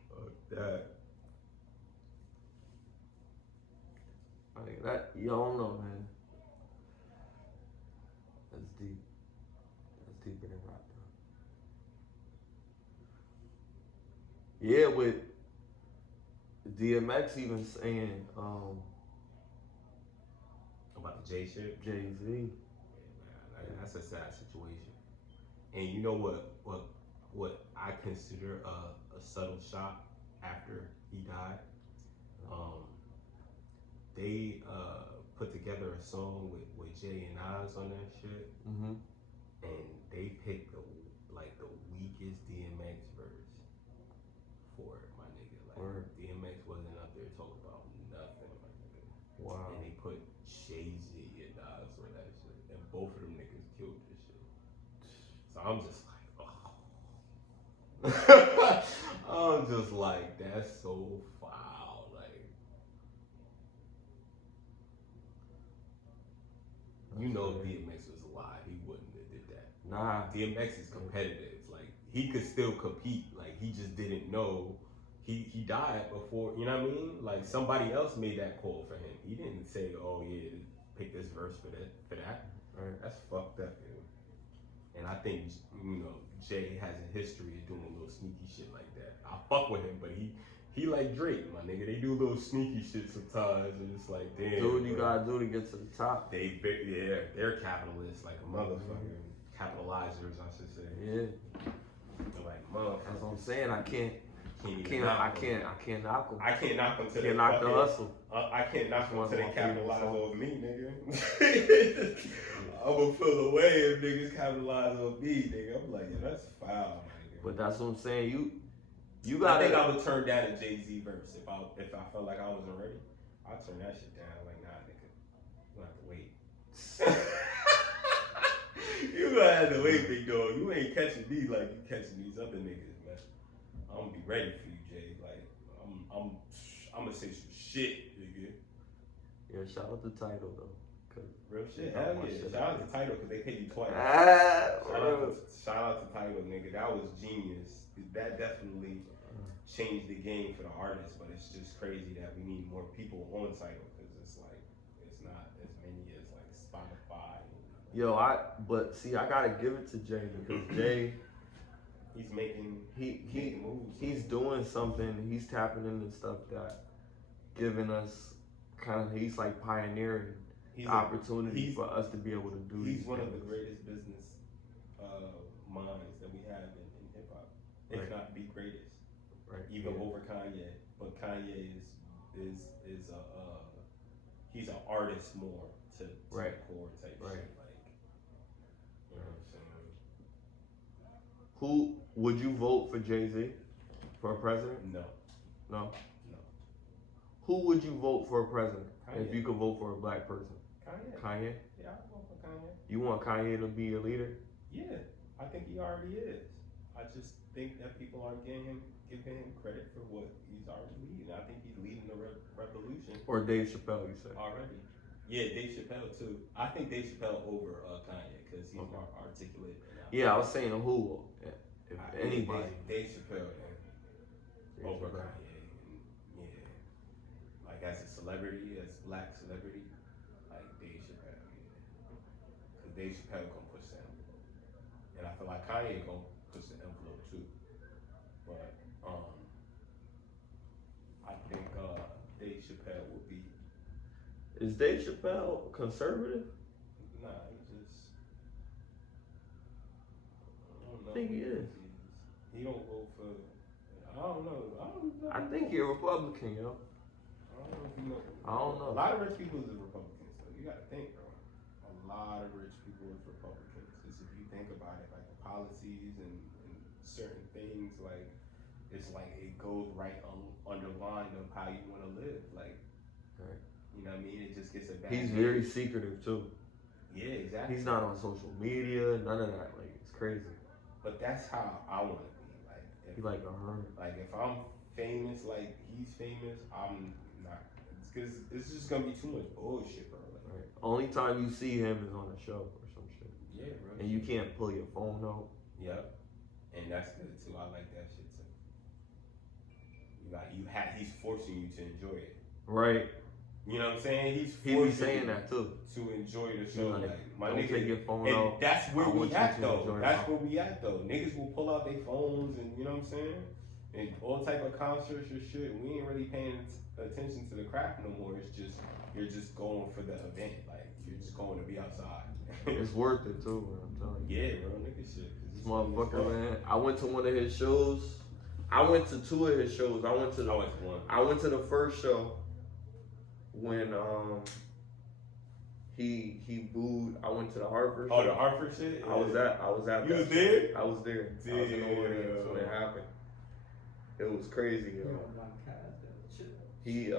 Fuck that. I mean, that, you don't know, man. That's deep. That's deeper than rock, bro. Yeah, with DMX even saying, About the J shit? Jay-Z. Yeah, man, that's a sad situation. And you know what I consider a subtle shock after he died? They put together a song with Jay and Nas on that shit, Mm-hmm. and they picked the weakest DMX verse for it, my nigga. Like Word. DMX wasn't up there talking about nothing, my nigga. Wow. And they put Jay-Z and Nas on that shit, and both of them niggas killed this shit. So I'm just like, oh. I'm just like, that's so foul. Like, you know, if DMX was alive, he wouldn't have did that. Nah. DMX is competitive. Like, he could still compete. Like, he just didn't know. He died before, you know what I mean? Like, somebody else made that call for him. He didn't say, oh yeah, pick this verse for that. Right. That's fucked up, dude. And I think, you know, Jay has a history of doing a little sneaky shit like that. I fuck with him, but he like Drake, my nigga. They do a little sneaky shit sometimes, and it's like, damn. Do what you gotta do to get to the top. They're capitalists, like a motherfucker. Capitalizers, I should say. Yeah. They're like motherfuckers. That's what I'm saying. I can't knock them. I can't knock them to Can't knock the hustle. I can't knock them That's till one they of my favorite capitalize songs. on me, nigga. I'ma feel away if niggas capitalize on me, nigga. I'm like, yeah, that's foul, nigga. But that's what I'm saying. You I gotta. think I would turn down a Jay-Z verse if I felt like I wasn't ready. I'd turn that shit down. Like, nah, nigga, you gonna have to wait. You gonna have to wait, big dog. You ain't catching me like you catching these other niggas, man. I'm gonna be ready for you, Jay. Like, I'm gonna say some shit, nigga. Yeah, shout out to Title though. Real shit. Yeah, Hell my yeah. shit. Shout out to Title because they paid you twice. Bro. Shout out to Title, nigga. That was genius. That definitely changed the game for the artists, but it's just crazy that we need more people on Title because it's like it's not as many as like Spotify. Yo, but see, I gotta give it to Jay because Jay, He's making moves. he's doing something. He's tapping into stuff that giving us he's like pioneering opportunity for us to be able to do. He's these one things. of the greatest business minds that we have in hip hop, if Right. not the greatest. Right. Even over Kanye, but Kanye is he's an artist more to Right. the core type Right. shit, like, you know what I'm saying? Who would you vote for Jay-Z for president? No. No. Who would you vote for president if Kanye. you could vote for a black person? Kanye. Kanye. Yeah, I vote for Kanye. You want Kanye to be a leader? Yeah, I think he already is. I just think that people aren't giving him credit for what he's already leading. I think he's leading the revolution Or Dave Chappelle, you said? already. Yeah, Dave Chappelle too. I think Dave Chappelle over Kanye because he's more articulate. Yeah, I was saying who, if anybody. Dave Chappelle and Dave over Chappelle. Kanye. And yeah, like as a celebrity, as black celebrity, like Dave Chappelle. Yeah, because Dave Chappelle gonna push the envelope, and I feel like Kanye gonna push the envelope too. But I think Dave Chappelle would be. Is Dave Chappelle conservative? Nah, he just. I don't know. I think he is. He don't go for. I don't know. I think he's a Republican, yo. I don't know if you know. I don't know. A lot of rich people is Republicans, so you gotta think, bro. A lot of rich people is Republicans. Because if you think about it, like the policies and certain things, like it's like it goes right underlined of how you want to live. Like, Right. you know what I mean? It just gets a bad He's name. very secretive too. Yeah, exactly. He's not on social media, none of that. Like, it's crazy. But that's how I want to be. Like, if, He like a hermit. like if I'm famous, like he's famous, I'm not. Because it's just gonna be too much bullshit, bro. Like, Right. Only time you see him is on a show or some shit. yeah, bro. And you can't pull your phone out. Yep. And that's good too. I like that shit too. He's forcing you to enjoy it. Right. You know what I'm saying? He's He be forcing saying you that too. to enjoy the show. Like, Like, my don't nigga, take your phone and out. that's where I want we you at to though. enjoy That's it. where we at though. Niggas will pull out their phones and you know what I'm saying? And all type of concerts or shit. We ain't really paying attention to the craft no more. It's just you're just going for the event. Like you're just going to be outside. It's worth it too, man, I'm telling you. Yeah, bro, nigga shit. 'Cause This it's fun as motherfucker, fuck. man. I went to one of his shows. I went to two of his shows. I went to I went to one. I went to the first show when he booed. I went to the Hartford show. Oh, the Hartford shit? I was at You that was there? I was there. I was in the audience when it Damn. happened. It was crazy, yo. He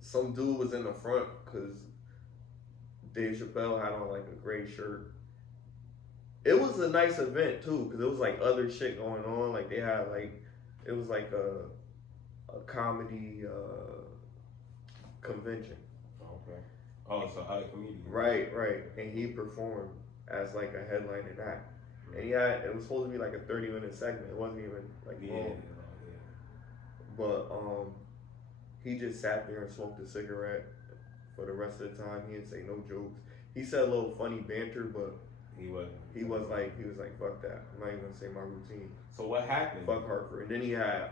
some dude was in the front because Dave Chappelle had on like a gray shirt. It was a nice event too because it was like other shit going on. Like they had like it was like a comedy convention. Okay. Oh, so other comedians. Right. And he performed as like a headliner act. And it was supposed to be like a 30-minute segment. It wasn't even like Yeah. long. But he just sat there and smoked a cigarette for the rest of the time. He didn't say no jokes. He said a little funny banter, but He wasn't. he was like, fuck that. I'm not even gonna say my routine. So what happened? Fuck Hartford. And then he had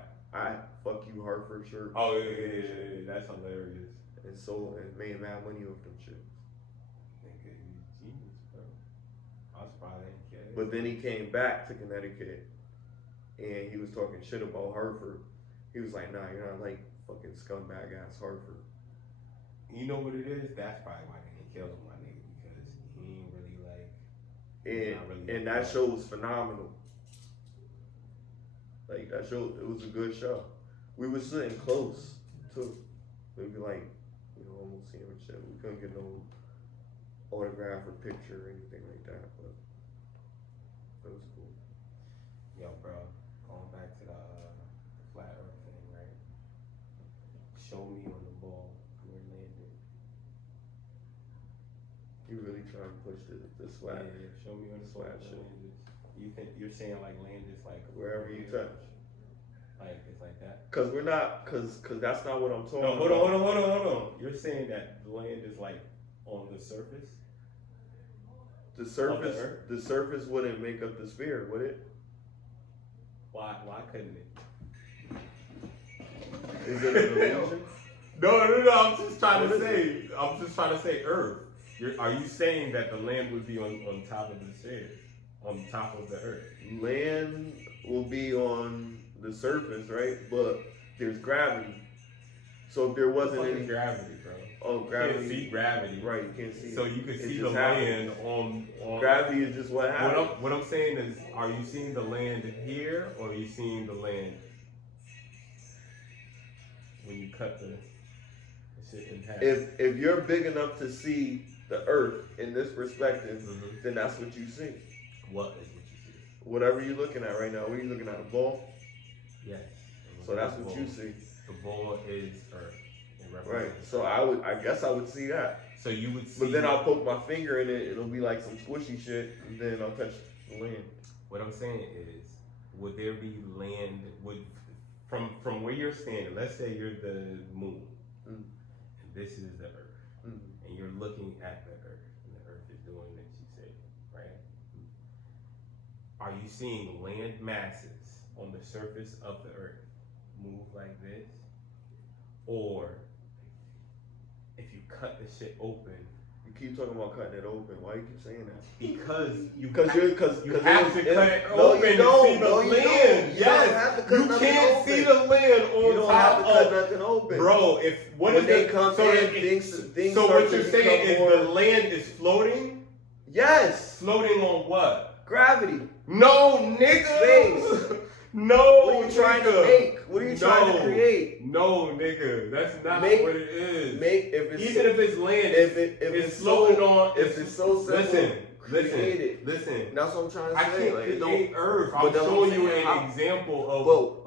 fuck you Hartford shirt. Oh yeah. That's hilarious. And made mad money off them shit. Nigga, you genius, bro. I was probably in care. But then he came back to Connecticut and he was talking shit about Hartford. He was like, nah, you're not like fucking scumbag ass Hartford. You know what it is? That's probably why they didn't kill him, my nigga, because he ain't really like. And not really that show was phenomenal. Like that show, it was a good show. We were sitting close too. We'd be like, almost seeing him and shit. We couldn't get no autograph or picture or anything like that, but it was cool. Yo, bro, going back to the flat earth thing, right? Show me on the ball where it landed. You really trying to push this flat? Yeah, show me on the ball flat where shit. it landed. You think you're saying like land is like Wherever you touch. Like it's like that? Cause we're not, cause that's not what I'm talking No, about. hold on. You're saying that the land is like on the surface? The surface, Earth? the surface wouldn't make up the sphere, would it? Why couldn't it? Is it an illusion? No, I'm just trying to say Earth. Are you saying that the land would be on top of the sphere? On top of the Earth? Land will be on the surface, right? But there's gravity. So if there wasn't What the fuck any is gravity, bro? Oh, gravity. You can't see gravity. Right, you can't see So it. you can It see just the land on Gravity is just what happens. What I'm saying is, are you seeing the land here, or are you seeing the land when you cut the shit in half? If you're big enough to see the earth in this perspective, Mhm. then that's what you see. What is what you see? Whatever you're looking at right now, what are you looking at? A ball? Yes. So that's what you see. The ball is Earth. It Right. represents So I guess I would see that. So you would see. But then I'll poke my finger in it, it'll be like some squishy shit, and then I'll touch the land. What I'm saying is, would there be land? From where you're standing? Let's say you're the moon, Mm. and this is the Earth, Mm. and you're looking at the Earth, and the Earth is doing what you say, right? Are you seeing land masses on the surface of the Earth move like this, or if you cut the shit open? You keep talking about cutting it open. Why you keep saying that? Because you Because have to cut it open to see the land. Yes, you can't see the land on You don't top have to cut of. nothing open. Bro, when they come in, things so start what to you're saying become is more. the land is floating? Yes, Floating on what? gravity. No, nigga. Space. No. What are you trying to nigga. make? What are you trying to No. create? No, nigga. That's not Make- what it is. If it's Even if it's land, if it's it's floating so, on. if it's so simple, Listen. create it. Listen. That's what I'm trying to I say. can't Like, it create don't. Earth. but I'm that's what showing I'm you saying. an example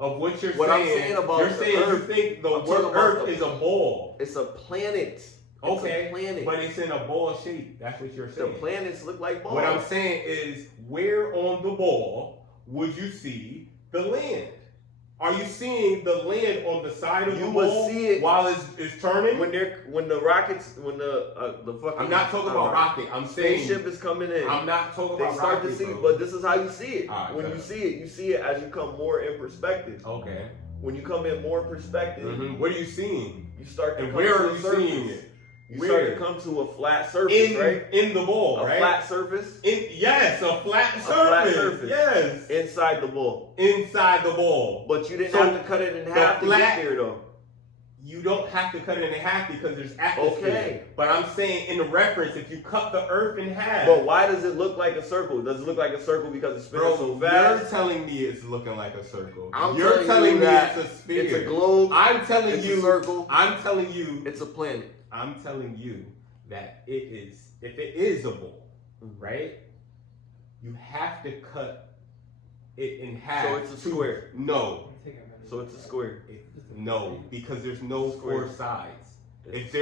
of what you're what saying. I'm saying about you're the saying Earth, you think the I'm talking word about Earth the- is a ball. It's a planet. Okay, It's a planet. but it's in a ball shape. That's what you're The saying. planets look like balls. What I'm saying is, where on the ball would you see the land? Are you seeing the land on the side of You the would ball see it while it's turning? when the fucking. I'm not talking about rocket. I'm saying spaceship is coming in. I'm not talking They about start rocket, to see, bro. but this is how you see it. Alright, When go you ahead. see it as you come more in perspective. Okay. When you come in more perspective, What are you seeing? you start to And come where to are a you surface. seeing it? You Where? start to come to a flat surface, right? In the ball, A right? flat surface Yes, a flat surface. flat surface. Yes. inside the ball. Inside the ball. But you didn't So, have to cut it in the half to flat- get there, though. You don't have to cut it in half because there's atmosphere. Okay. But I'm saying in the reference, if you cut the earth in half. But why does it look like a circle? Does it look like a circle because it's spinning Bro, so you're fast? telling me it's looking like a circle. I'm You're telling you me that it's a sphere. It's a globe. I'm telling It's you. a circle. I'm telling you. It's a planet. I'm telling you that it is. If it is a ball, right? You have to cut it in half. So it's a square. No. So it's a square. No, because there's no Square. 4 sides. It's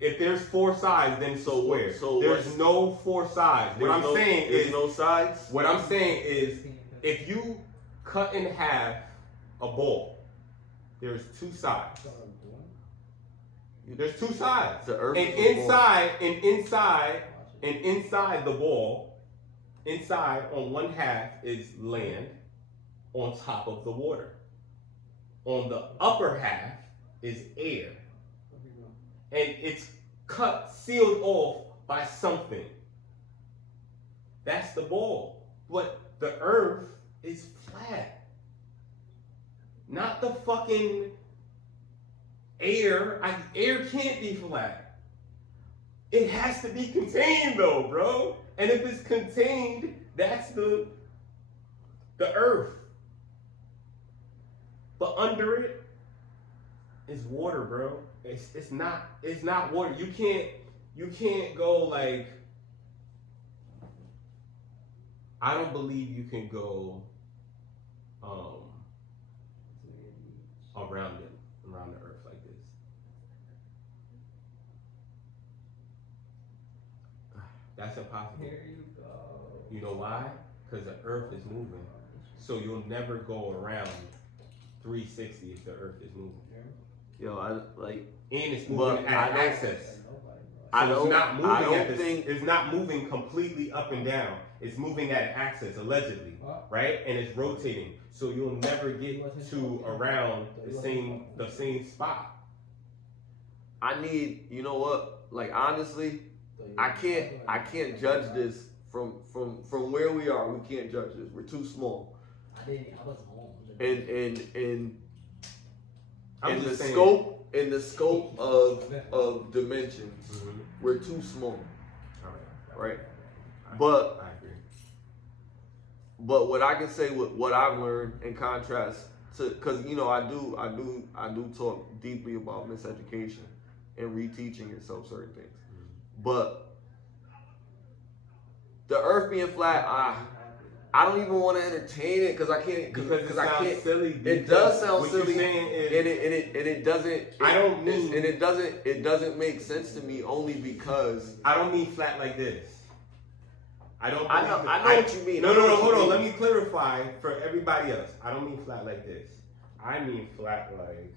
If there's 4 sides, then it's So square. so there's what's- no 4 sides. What there's I'm no- saying there's is no sides. what I'm saying is if you cut in half a ball, there's 2 sides. There's 2 sides. The earth And is a ball. inside the ball, inside on one half is land on top of the water. On the upper half is air. And it's cut, sealed off by something. That's the ball. But the earth is flat. Not the fucking air. Air can't be flat. It has to be contained though, bro. And if it's contained, that's the earth. But under it is water, bro. It's not water. You can't go like, I don't believe you can go around the earth like this. That's impossible. Here you go. You know why? Because the earth is moving. So you'll never go around 360 if the earth is moving. Yo, I like. And it's But moving I at don't- axis. I So don't. it's not moving I don't at this, think. it's not moving completely up and down. It's moving at an axis, allegedly, right? And it's rotating. So you'll never get to around the same spot. I need. You know what? Like honestly, I can't judge this from where we are. We can't judge this. We're too small. I wasn't home. I'm In the just saying. scope of dimensions, we're too small, right? But I agree. But what I can say with what I've learned in contrast to, because you know I do talk deeply about miseducation and reteaching yourself certain things, but the earth being flat, I don't even want to entertain it because I can't. Because I can't. Silly. It does sound what silly, you're saying is, and it doesn't. I don't mean. And it doesn't make sense to me only because I don't mean flat like this. I know what you mean. No, I know what hold you on. mean. Let me clarify for everybody else. I don't mean flat like this. I mean flat like.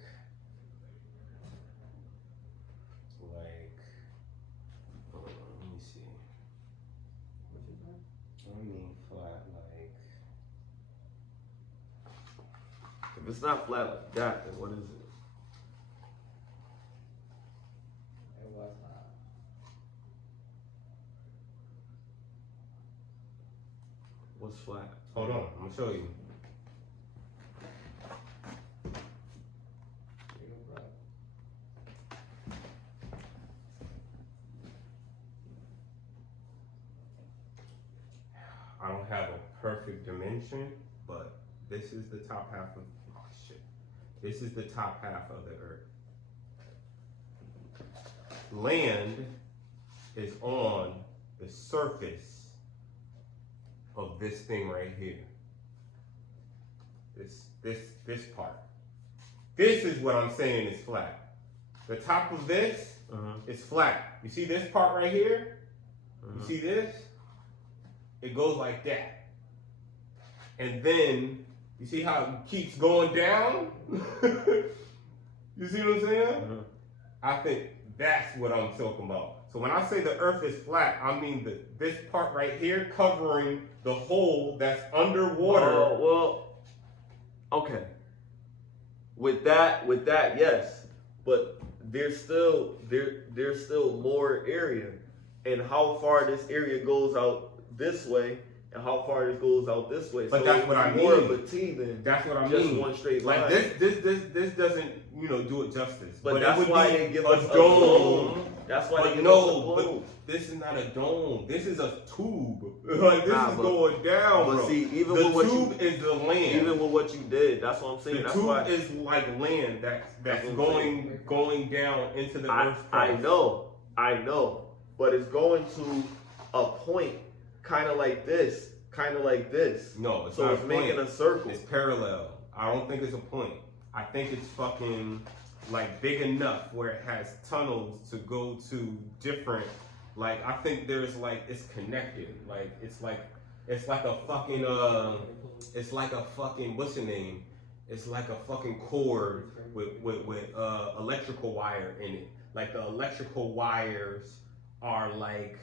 Hold on, let me see. I mean flat like. if it's not flat like that, then what is it? It was not. What's flat? Hold on, I'm gonna show you. I don't have a perfect dimension, but this is the top half of This is the top half of the earth. Land is on the surface of this thing right here. This part. This is what I'm saying is flat. The top of this is flat. You see this part right here? You see this? It goes like that. And then, you see how it keeps going down? You see what I'm saying? I think that's what I'm talking about. So when I say the earth is flat, I mean this part right here covering the hole that's underwater. Oh, well, okay. With that, yes. But there's still more area. And how far this area goes out this way and how far this goes out this way. But so that's what I mean. More of a T than that's what I just mean. one straight line. Like this doesn't, do it justice. But it that's would why be they give a us a dome. globe. That's why they But give no, us a globe. but this is not a dome. This is a tube. Like this Nah, is but- going down, but bro. see, even the with what tube is the land. Even with what you did, that's what I'm saying. The That's tube why is like land that's That's what I'm going down into the earth's I crust. know, but it's going to a point kind of like this. No, it's So not it's a making point. a circle. It's parallel. I don't think it's a point. I think it's fucking like big enough where it has tunnels to go to different. Like I think there's like it's connected. Like it's like a fucking it's like a fucking what's the name? It's like a fucking cord with electrical wire in it. Like the electrical wires are like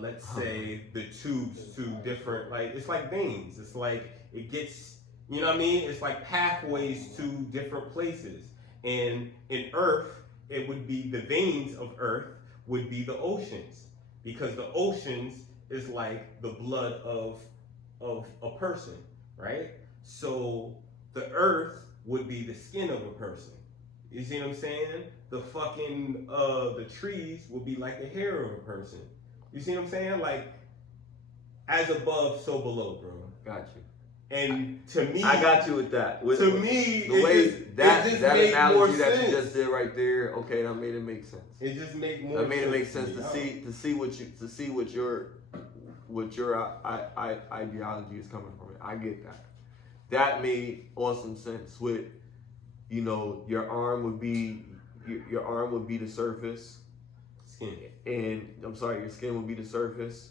let's say the tubes to different, like it's like veins. It's like it gets, you know what I mean? It's like pathways to different places. And in Earth, it would be the veins of Earth would be the oceans, because the oceans is like the blood of a person, right? So the Earth would be the skin of a person. You see what I'm saying? The fucking the trees would be like the hair of a person. You see what I'm saying? Like as above, so below, bro. Got you. And to me, I got you with that. With, to with me, the way it that just that made more analogy that sense. you just did right there, okay, that made it make sense. It just made more. That made it make to sense me. to see what your ideology is coming from. I get that. That made awesome sense. With, you know, your arm would be the surface, Skin. and I'm sorry, your skin would be the surface,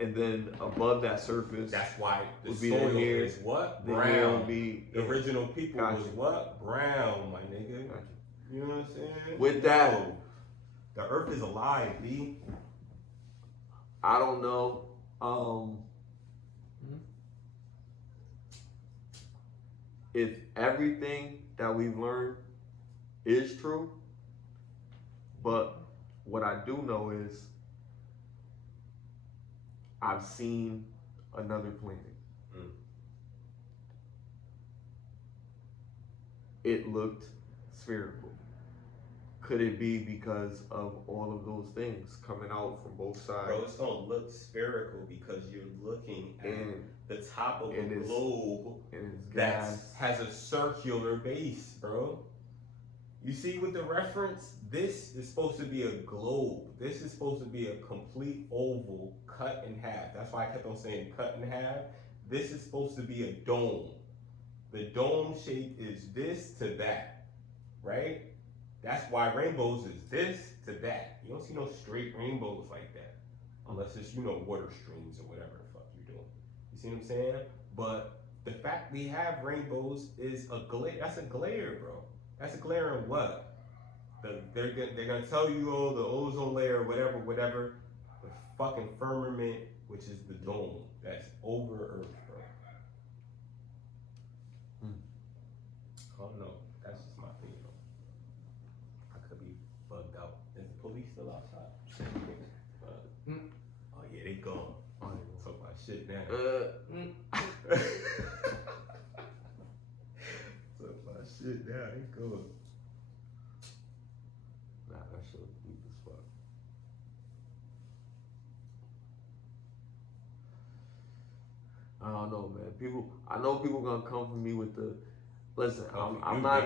and then above that surface, That's why the would be soil the hair, is what? the hair Brown. would be The original people Gotcha. was what? Brown, my nigga. Gotcha. You know what I'm saying? With that- Yo, the earth is alive, B. I don't know. If everything that we've learned is true, but what I do know is I've seen another planet. It looked spherical. Could it be because of all of those things coming out from both sides? Bro, it's gonna look spherical because you're looking at And the top of a and it's- globe and it's that gas. has a circular base, bro. You see with the reference, this is supposed to be a globe. This is supposed to be a complete oval cut in half. That's why I kept on saying cut in half. This is supposed to be a dome. The dome shape is this to that, right? That's why rainbows is this to that. You don't see no straight rainbows like that. Unless it's, you know, water streams or whatever the fuck you're doing. You see what I'm saying? But the fact we have rainbows is a glare. That's a glare, bro. That's a glare in what? They're gonna tell you, oh, the ozone layer, whatever. The fucking firmament, which is the dome, that's over Earth, bro. I don't know. That's just my opinion. I could be bugged out. Is the police still outside? Oh yeah, they gone. Talk about shit now. Talk about shit now. They gone. Nah, that shit was deep as fuck. I don't know, man. I know people gonna come for me with the. Listen, I'm not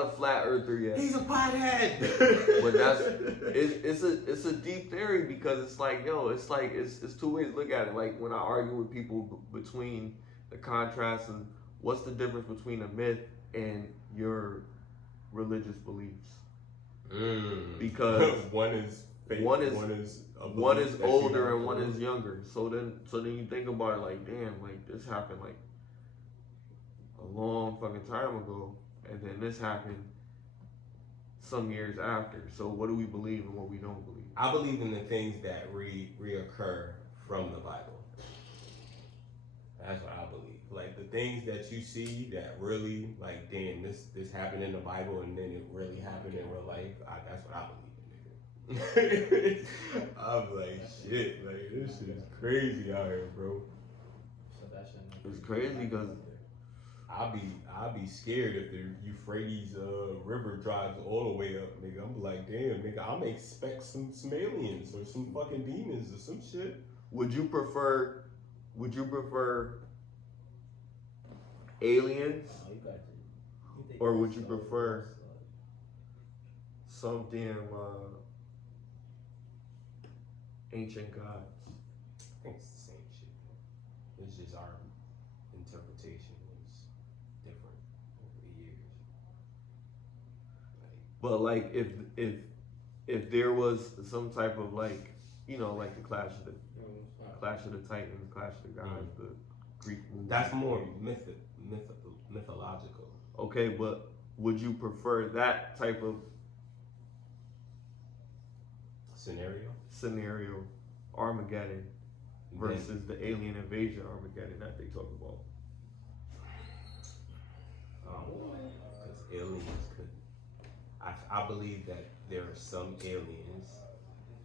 a flat earther yet. He's a pothead. But it's a deep theory because it's like, yo, it's two ways to look at it. Like when I argue with people between the contrast and what's the difference between a myth and your religious beliefs. Because one is fake, one is older and one is younger. So then you think about it like, damn, like this happened like a long fucking time ago, and then this happened some years after. So what do we believe and what we don't believe? I believe in the things that reoccur from the Bible. That's what I believe. Like the things that you see that really, like, damn, this happened in the Bible and then it really happened in real life. That's what I believe in, nigga. I'm like, shit, like this shit is crazy out here, bro. So that shit. It's crazy because I'll be scared if the Euphrates river drives all the way up, nigga. I'm like, damn, nigga, I'm gonna expect some aliens or some fucking demons or some shit. would you prefer aliens, Oh, you got to. or would you prefer some damn ancient gods? I think it's the same shit. It's just our interpretation was different over the years. But like if there was some type of like, you know, like the Clash of the Titans, Clash of the Gods, the Greek movie. That's more mythological. Okay, but would you prefer that type of scenario, Armageddon, versus the alien invasion Armageddon that they talk about? Because aliens could. I believe that there are some aliens.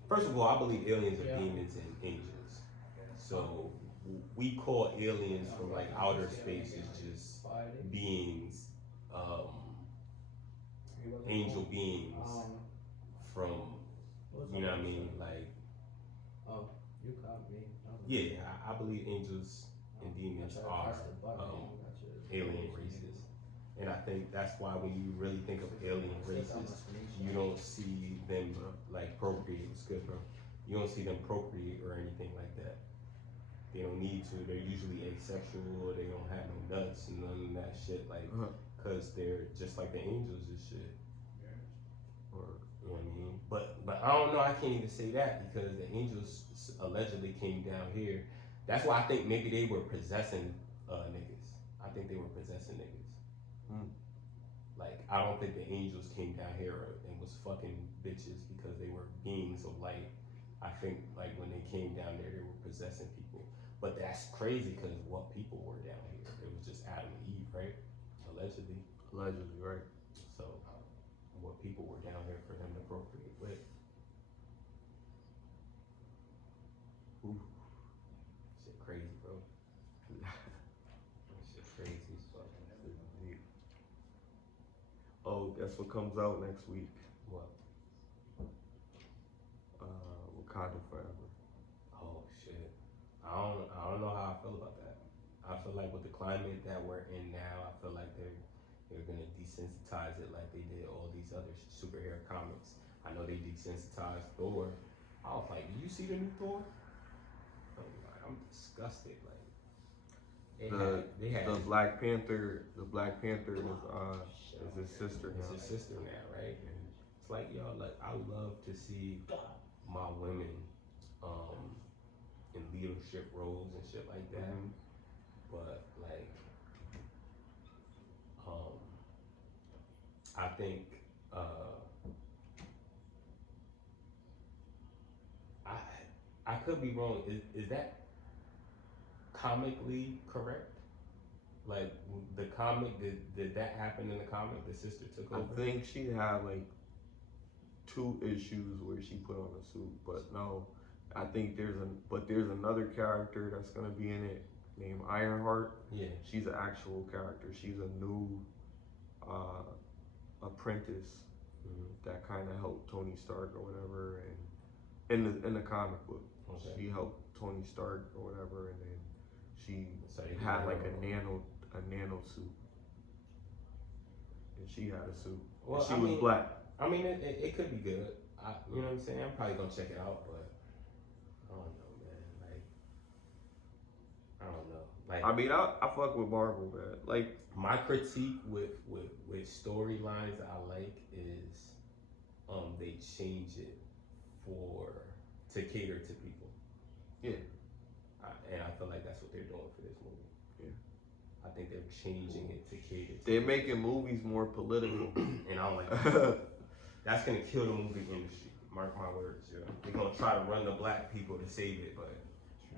First of all, I believe aliens are demons and angels. So we call aliens from like outer space is just beings, angel beings from, you know what I mean? Like, Oh, you caught me. yeah, I believe angels and demons are alien races. And I think that's why when you really think of alien races, you don't see them like procreate. It's good, bro. You don't see them procreate or anything like that. They don't need to. They're usually asexual, or they don't have no nuts and none of that shit. Like, cause they're just like the angels and shit. Or you know what I mean? But I don't know. I can't even say that because the angels allegedly came down here. That's why I think maybe they were possessing niggas. I think they were possessing niggas. Like, I don't think the angels came down here and was fucking bitches because they were beings of light. I think, like, when they came down there, they were possessing people. But that's crazy because what people were down here? It was just Adam and Eve, right? Allegedly. Allegedly, right. So, what people were down here for them to procreate with. Ooh. Shit crazy, bro. Shit crazy as fuck. Oh, guess what comes out next week? What? Wakanda Forever. Oh shit. I don't know how I feel about that. I feel like with the climate that we're in now, I feel like they're gonna desensitize it like they did all these other superhero comics. I know they desensitized Thor. I was like, did you see the new Thor? I'm disgusted. Like they had the Black Panther. The Black Panther is his sister now. It's his sister now, right? It's like, y'all, like, I love to see my women in leadership roles and shit like that. But like, I think I could be wrong. Is that comically correct? Like the comic, did that happen in the comic? The sister took over? I think she had like 2 issues where she put on a suit, but no, I think there's another character that's gonna be in it named Ironheart. Yeah. She's an actual character. She's a new apprentice that kind of helped Tony Stark or whatever, and in the comic book, she helped Tony Stark or whatever, and then she had like a nano suit, and she had a suit. Well, and she was black. I mean, it could be good. You know what I'm saying? I'm probably gonna check it out, but I don't know, man. Like, I don't know. Like, I mean, I fuck with Marvel, man. Like, my critique with storylines that I like is they change it to cater to people. Yeah. And I feel like that's what they're doing for this movie. Yeah. I think they're changing it to cater to They're making movies more political. and I don't like that. That's gonna kill the movie industry. Mark my words, yeah. They're gonna try to run the black people to save it, but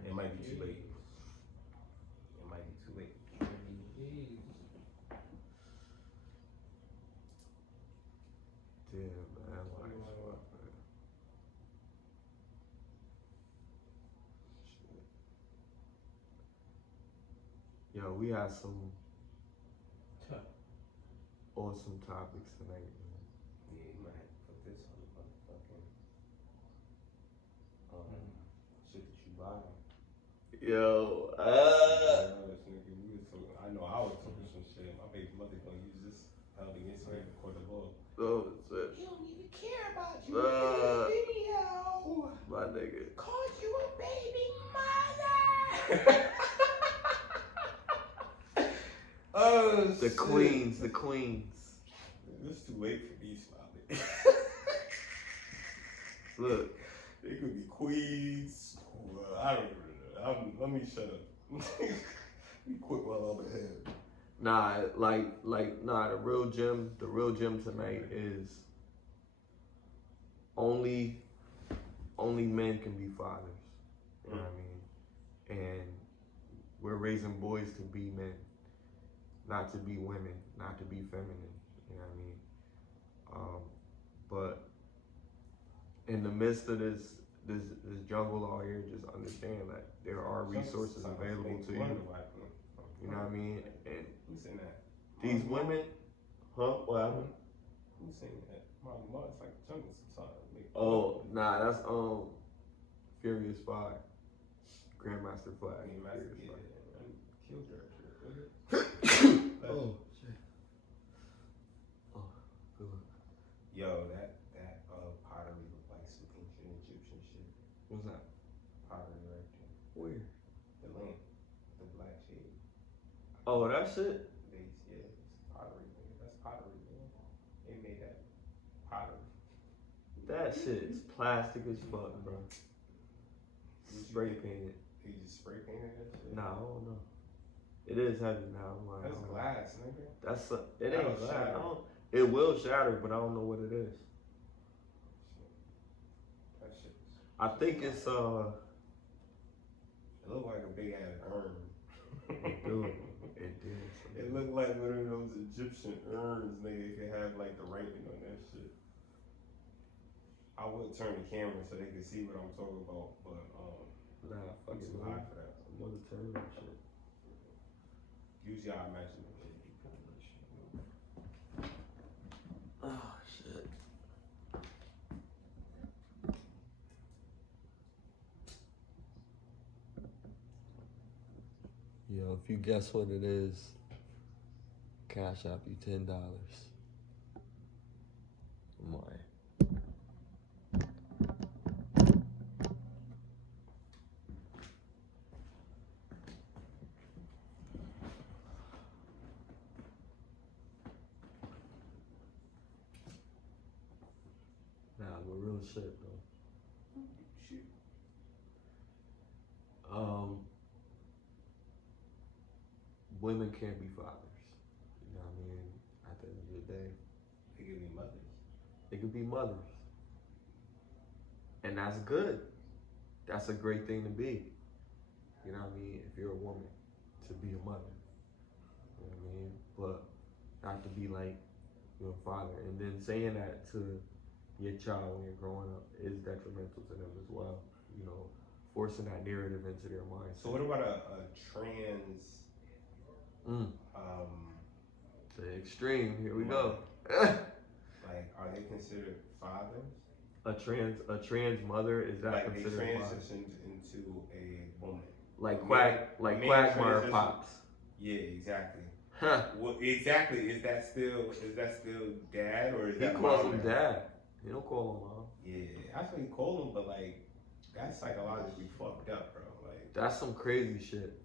it might be too late. It might be too late. Damn, man. Like, fuck, man. Shit. Yo, we had some awesome topics tonight, man. Yeah, you might have to put this on the motherfucking shit that you buy. Yo, I know I was talking some shit. My baby mother gonna use this held against me for the ball. oh, shit. He don't even care about you in this video. My nigga. Called you a baby mother. Oh, The shit. queens, the queens. It's too late for me, Smiley. Look, They could be queens. I don't know. Let me shut up. Let me quit while I'm ahead. nah, nah, the real gem tonight is only men can be fathers. You know what I mean? And we're raising boys to be men, not to be women, not to be feminine. You know what I mean? But in the midst of this jungle out here, just understand that there are resources available to you. You know what I mean? And Who's saying that? these women, huh? What happened? Who's saying that? Marley Marl, it's like jungle sometimes. Oh, nah, that's Furious 5, Grandmaster Flash. Furious Furious 5. killed that shit. Oh, shit. Oh, good. Yo, that pottery looked like some ancient Egyptian shit. What's that? Pottery right there. Where? The lamp, the black shade. Oh, that shit? Yeah, it's pottery, man. That's pottery, man. They made that pottery. That shit is plastic as fuck, bro. Spray painted. He just spray painted that shit? Nah, I don't know. It is heavy now. I'm like, That's I don't know. glass, nigga. It That'll ain't glass. shatter. It will shatter, but I don't know what it is. That shit. I think it's It looked like a big ass urn. Dude, it did. It looked like one of those Egyptian urns, nigga. It could have like the writing on that shit. I would turn the camera so they could see what I'm talking about, but Nah, I'm fucking too high for that. I'm gonna turn that shit. Use your imagination. Oh shit. Yo, if you guess what it is, cash out you $10. My. Nah, but real shit though. Shoot. Women can't be fathers. You know what I mean? At the end of the day, They could be mothers. they could be mothers. And that's good. That's a great thing to be. You know what I mean? If you're a woman, to be a mother. You know what I mean? But not to be like your father. And then saying that to your child when you're growing up is detrimental to them as well. You know, forcing that narrative into their minds. So what about a trans? The extreme. Here we go. Like, are they considered fathers? A trans mother, is that Like they considered father? transitioned into a woman. Like Man Quagmire transitioned- pops. Yeah, exactly. Huh. Well, exactly. Is that still dad or is He that calls mom him now? dad. He don't call him mom. Yeah, actually he called him, but like that's psychologically fucked up, bro. Like, That's some crazy shit.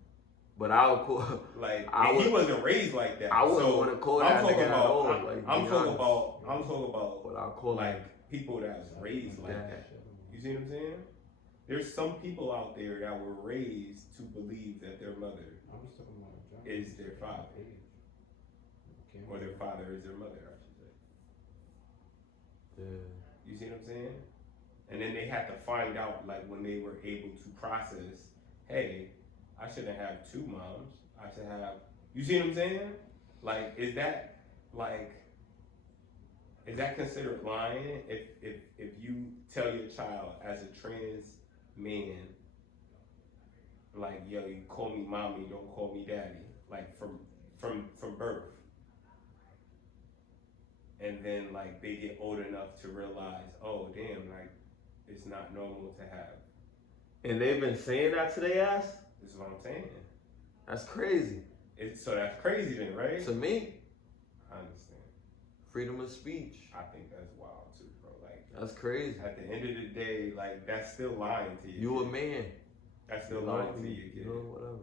But I'll call. like I he would- wasn't raised like that. I wouldn't so want to call I'm that talking nigga at about. all. I'm Like, talking be honest. about But I'll call like him people that was raised like dad. that. You see what I'm saying? There's some people out there that were raised to believe that their mother is their father, or their father is their mother, I should say. Yeah. You see what I'm saying? And then they had to find out, like, when they were able to process, hey, I shouldn't have two moms. I should have. You see what I'm saying? Like, is that considered lying? If you tell your child as a trans man, like, yo, you call me mommy, don't call me daddy, like from birth. And then like they get old enough to realize, oh damn, like it's not normal to have. And they've been saying that to their ass? This is what I'm saying. That's crazy. So that's crazy then, right? To me, I understand. freedom of speech. I think that's wild too, bro. Like That's crazy. at the end of the day, like that's still lying to you. You a man. That's still You know, lying to you, kid. You know, whatever.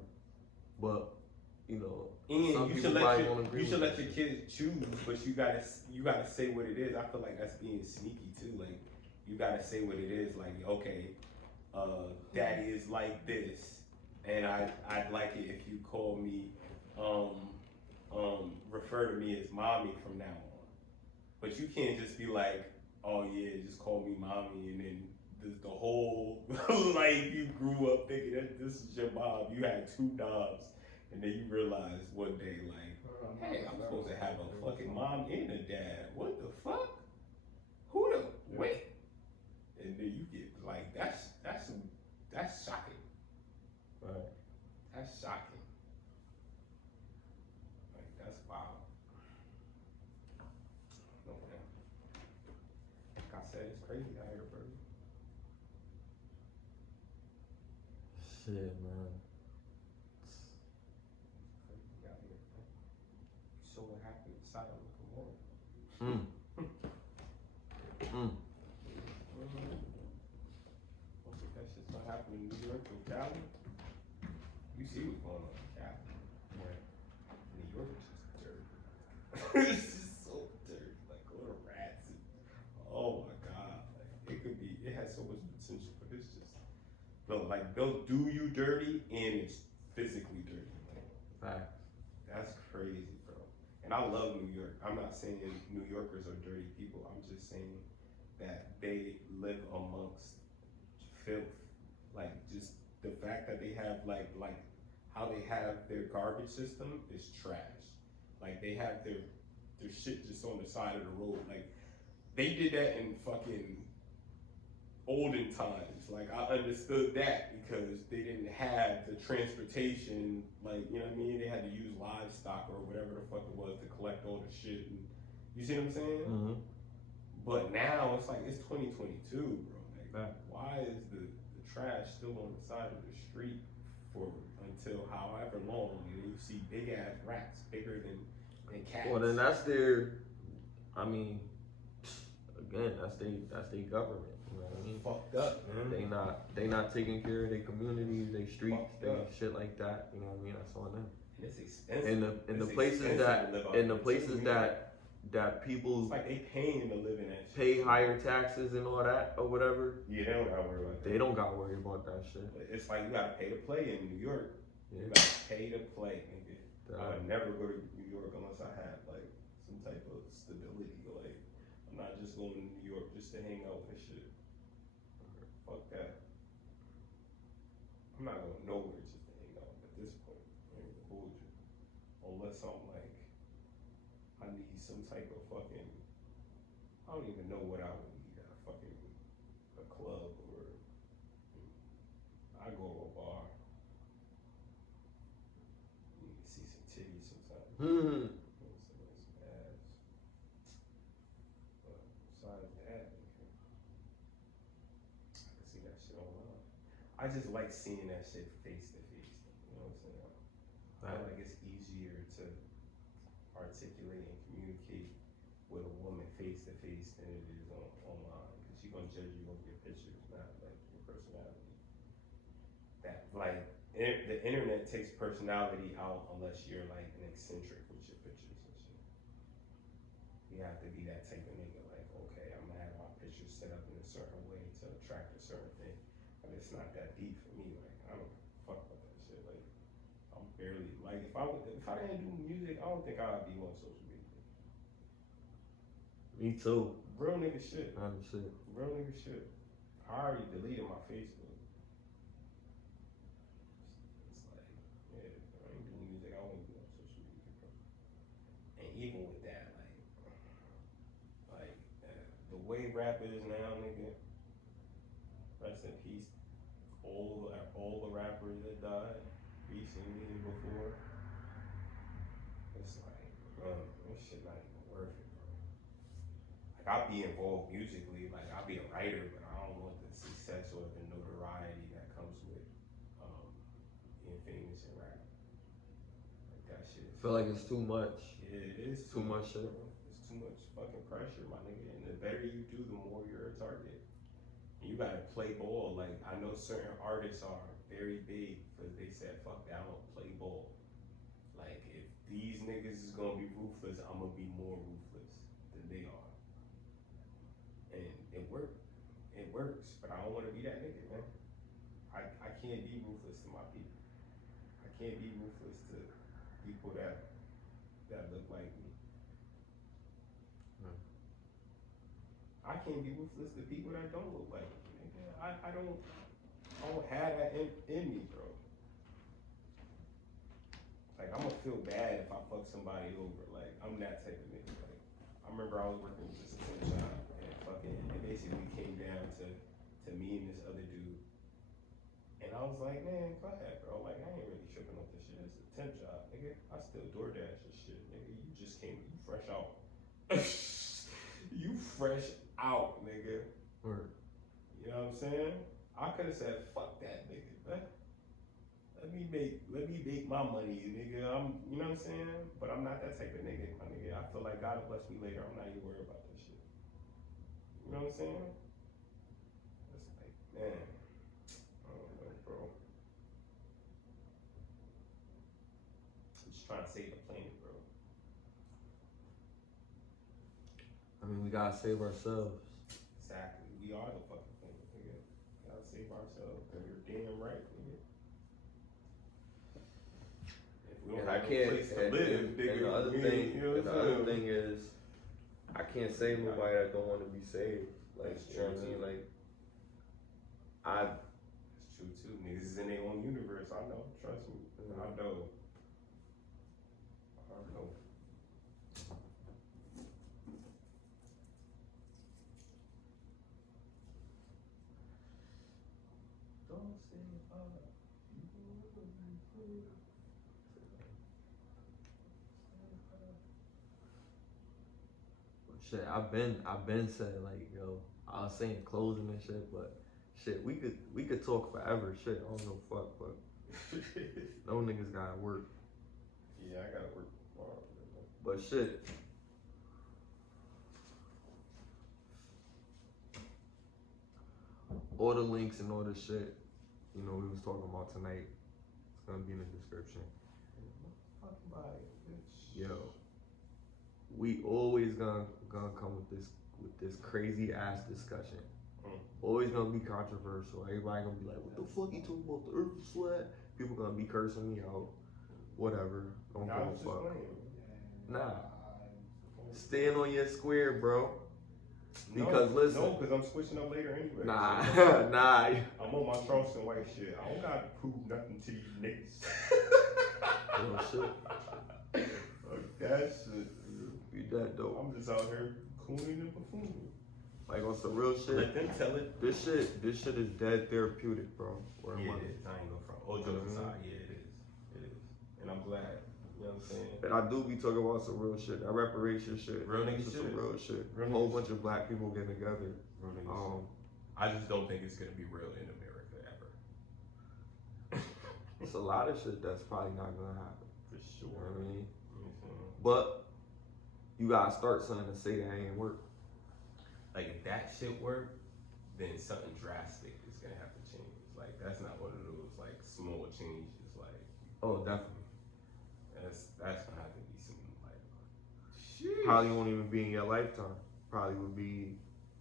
But, you know, And some you people should probably let won't your, agree you should with let that your shit. kids choose, but you gotta say what it is. I feel like that's being sneaky too. Like you gotta say what it is. Like okay, daddy is like this, and I'd like it if you call me, refer to me as mommy from now on. But you can't just be like, oh yeah, just call me mommy, and then the whole like you grew up thinking that this is your mom. You had two knobs. And then you realize one day, like, hey, I'm supposed to have a fucking mom and a dad. What the fuck? Who the wait? And then you get like, that's shocking. Right. That's shocking. Like that's wild. No man. Like I said, it's crazy out here, bro. Shit, man. happened to Sodom and Gomorrah. If that shit's not happening in New York or Cali, you see what's going on in Cali. Right. New York is just dirty. It's just so dirty. Like, go to rats. And, oh my God. Like, it has so much potential, but it's just, they'll do you dirty and it's physically dirty. Facts. That's crazy, bro. And I love New York. I'm not saying New Yorkers are dirty people. I'm just saying that they live amongst filth. Like, just the fact that they have like how they have their garbage system is trash. Like, they have their shit just on the side of the road. Like, they did that in fucking olden times. Like, I understood that because they didn't have the transportation, like, you know what I mean? They had to use livestock or whatever the fuck it was to collect all the shit. And you see what I'm saying? Mm-hmm. But now it's like, it's 2022, bro. Like, why is the trash still on the side of the street for until however long? And you see big ass rats bigger than cats. Well, then that's their, I mean, again, that's their government. You know what I mean? Fucked up, man. They not taking care of their communities, their streets, Fucked they up. shit like that. You know what I mean? That's on them. And it's expensive. In the It's places expensive to live out in the there, places too. that people It's like they paying to live in that shit. pay higher taxes and all that or whatever, Yeah, they don't gotta worry about that. they don't got to worry about that shit. But it's like you gotta pay to play in New York. Yeah. You gotta pay to play, nigga. I That- would never go to New York unless I had like some type of stability. Like, I'm not just going to New York just to hang out and shit. Fuck that. I'm not going nowhere just to hang out at this point. I ain't gonna hold you. Unless I'm like, I need some type of fucking, I don't even know what I would need at a club or, I go to a bar. You need to see some titties sometimes. Hmm. Some ass. But besides that, okay. I can see that shit online. I just like seeing that shit face to face. You know what I'm saying? I feel like it's easier to articulate and communicate with a woman face to face than it is online. Because she's gonna judge you over your pictures, not like your personality. That like the internet takes personality out unless you're like an eccentric with your pictures and shit. You have to be that type of nigga. Like, okay, I'm gonna have my pictures set up in a certain way to attract a certain thing. But it's not that deep for me. Like, I don't fuck about that shit. Like, I'm barely like if I didn't do music, I don't think I'd be on social media. Me too. Real nigga shit. Shit. Real nigga shit. I already deleted my Facebook. It's like, yeah, if I ain't doing music, I won't be on social media, bro. And even with that, the way rap is now, nigga, rest in peace, all the rappers that died recently and before. It's like, this shit not even worth it, bro. Like, I'll be involved musically, like, I'll be a writer, but I don't want the success or the notoriety that comes with being famous in rap. Like, that shit is. I feel like it's too much. Yeah, it is Too much shit. bro. It's too much fucking pressure, my nigga. And the better you do, the more you're a target. And you gotta play ball. Like, I know certain artists are very big because they said, fuck that, I'm gonna play ball. Like, if these niggas is gonna be ruthless, I'm gonna be more ruthless than they are. And it worked. It works, but I don't wanna be that nigga, man. I can't be ruthless to my people. I can't be ruthless to people that look like me. I can't be ruthless to people that don't look like me. Nigga. I don't have that in me, bro. Like, I'm gonna feel bad if I fuck somebody over. Like, I'm that type of nigga. Like, I remember I was working with this temp job and it basically came down to me and this other dude. And I was like, man, go ahead, bro. Like, I ain't really tripping off this shit. It's a temp job, nigga. I still DoorDash and shit, nigga. You just came, you fresh out. You fresh out, nigga. Word. You know what I'm saying? I could have said, fuck that nigga, man. Let me make my money, nigga. You know what I'm saying? But I'm not that type of nigga, my nigga. I feel like God will bless me later. I'm not even worried about that shit. You know what I'm saying? It's like, man, I don't know, bro. I'm just trying to save the planet, bro. I mean, we gotta save ourselves. Exactly. We are the fucking planet, nigga. Gotta save ourselves. And you're damn right, nigga. If we don't And have I no can't. place to live, nigga, And the other we thing, ain't- you know what and the I'm other saying? thing is, I can't save nobody that don't want to be saved. Like, That's you know what I true, mean? too. Like, That's true too. Niggas is in their own universe. I know. Trust me. I know. I know. Don't say shit, I've been saying like, yo, I was saying closing and shit, but shit, we could talk forever. Shit, I don't know fuck, but no niggas gotta work. Yeah, I gotta work tomorrow. But shit. All the links and all the shit, you know, we was talking about tonight, it's gonna be in the description. Fuck about it, bitch. Yo, we always gonna come with this crazy ass discussion. Always gonna be controversial. Everybody gonna be like, "What the fuck you talking about? The Earth is flat?" People gonna be cursing me out. Whatever. Don't I give a was just fuck. playing. Nah. Stand on your square, bro. Because listen. No, because I'm switching up later anyway. Nah, So nah. I'm on my Charleston White shit. I don't gotta prove nothing to you niggas. Real shit. Fuck that shit. You that dope. I'm just out here cooning and buffooning. Like on some real shit. Let them tell it. This shit is dead therapeutic, bro. Where Yeah, am I? it is. I ain't gonna front. All jokes aside, yeah, it is. It is. And I'm glad. You know what I'm saying? And I do be talking about some real shit. That reparation shit. Real nigga This is shit. some real shit. Real A whole nigga bunch of black people getting together. Real niggas. I just don't think it's gonna be real in America ever. It's a lot of shit that's probably not gonna happen. For sure. You know what I mean? Mhm. But you gotta start something to say that ain't work. Like if that shit work, then something drastic is gonna have to change. Like that's not one of those like small changes. Like Oh, definitely. that's gonna have to be some like. Probably won't even be in your lifetime. Probably would be,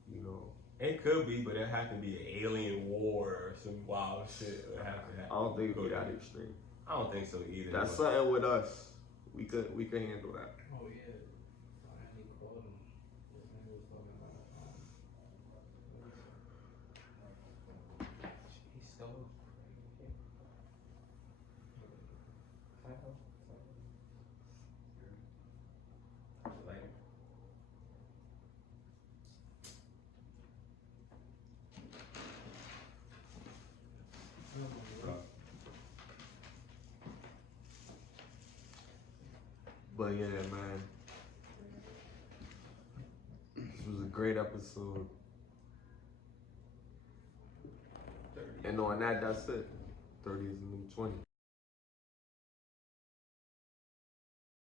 you know. It could be, but it have to be an alien war or some wild shit. It have to happen. I don't think it'd be that extreme. I don't think so either. That's but- something with us. We could handle that. Oh yeah. I actually called him. This nigga was talking about he's so crazy. Like, But yeah, man. This was a great episode. 30. And on that, that's it. 30 is the new 20.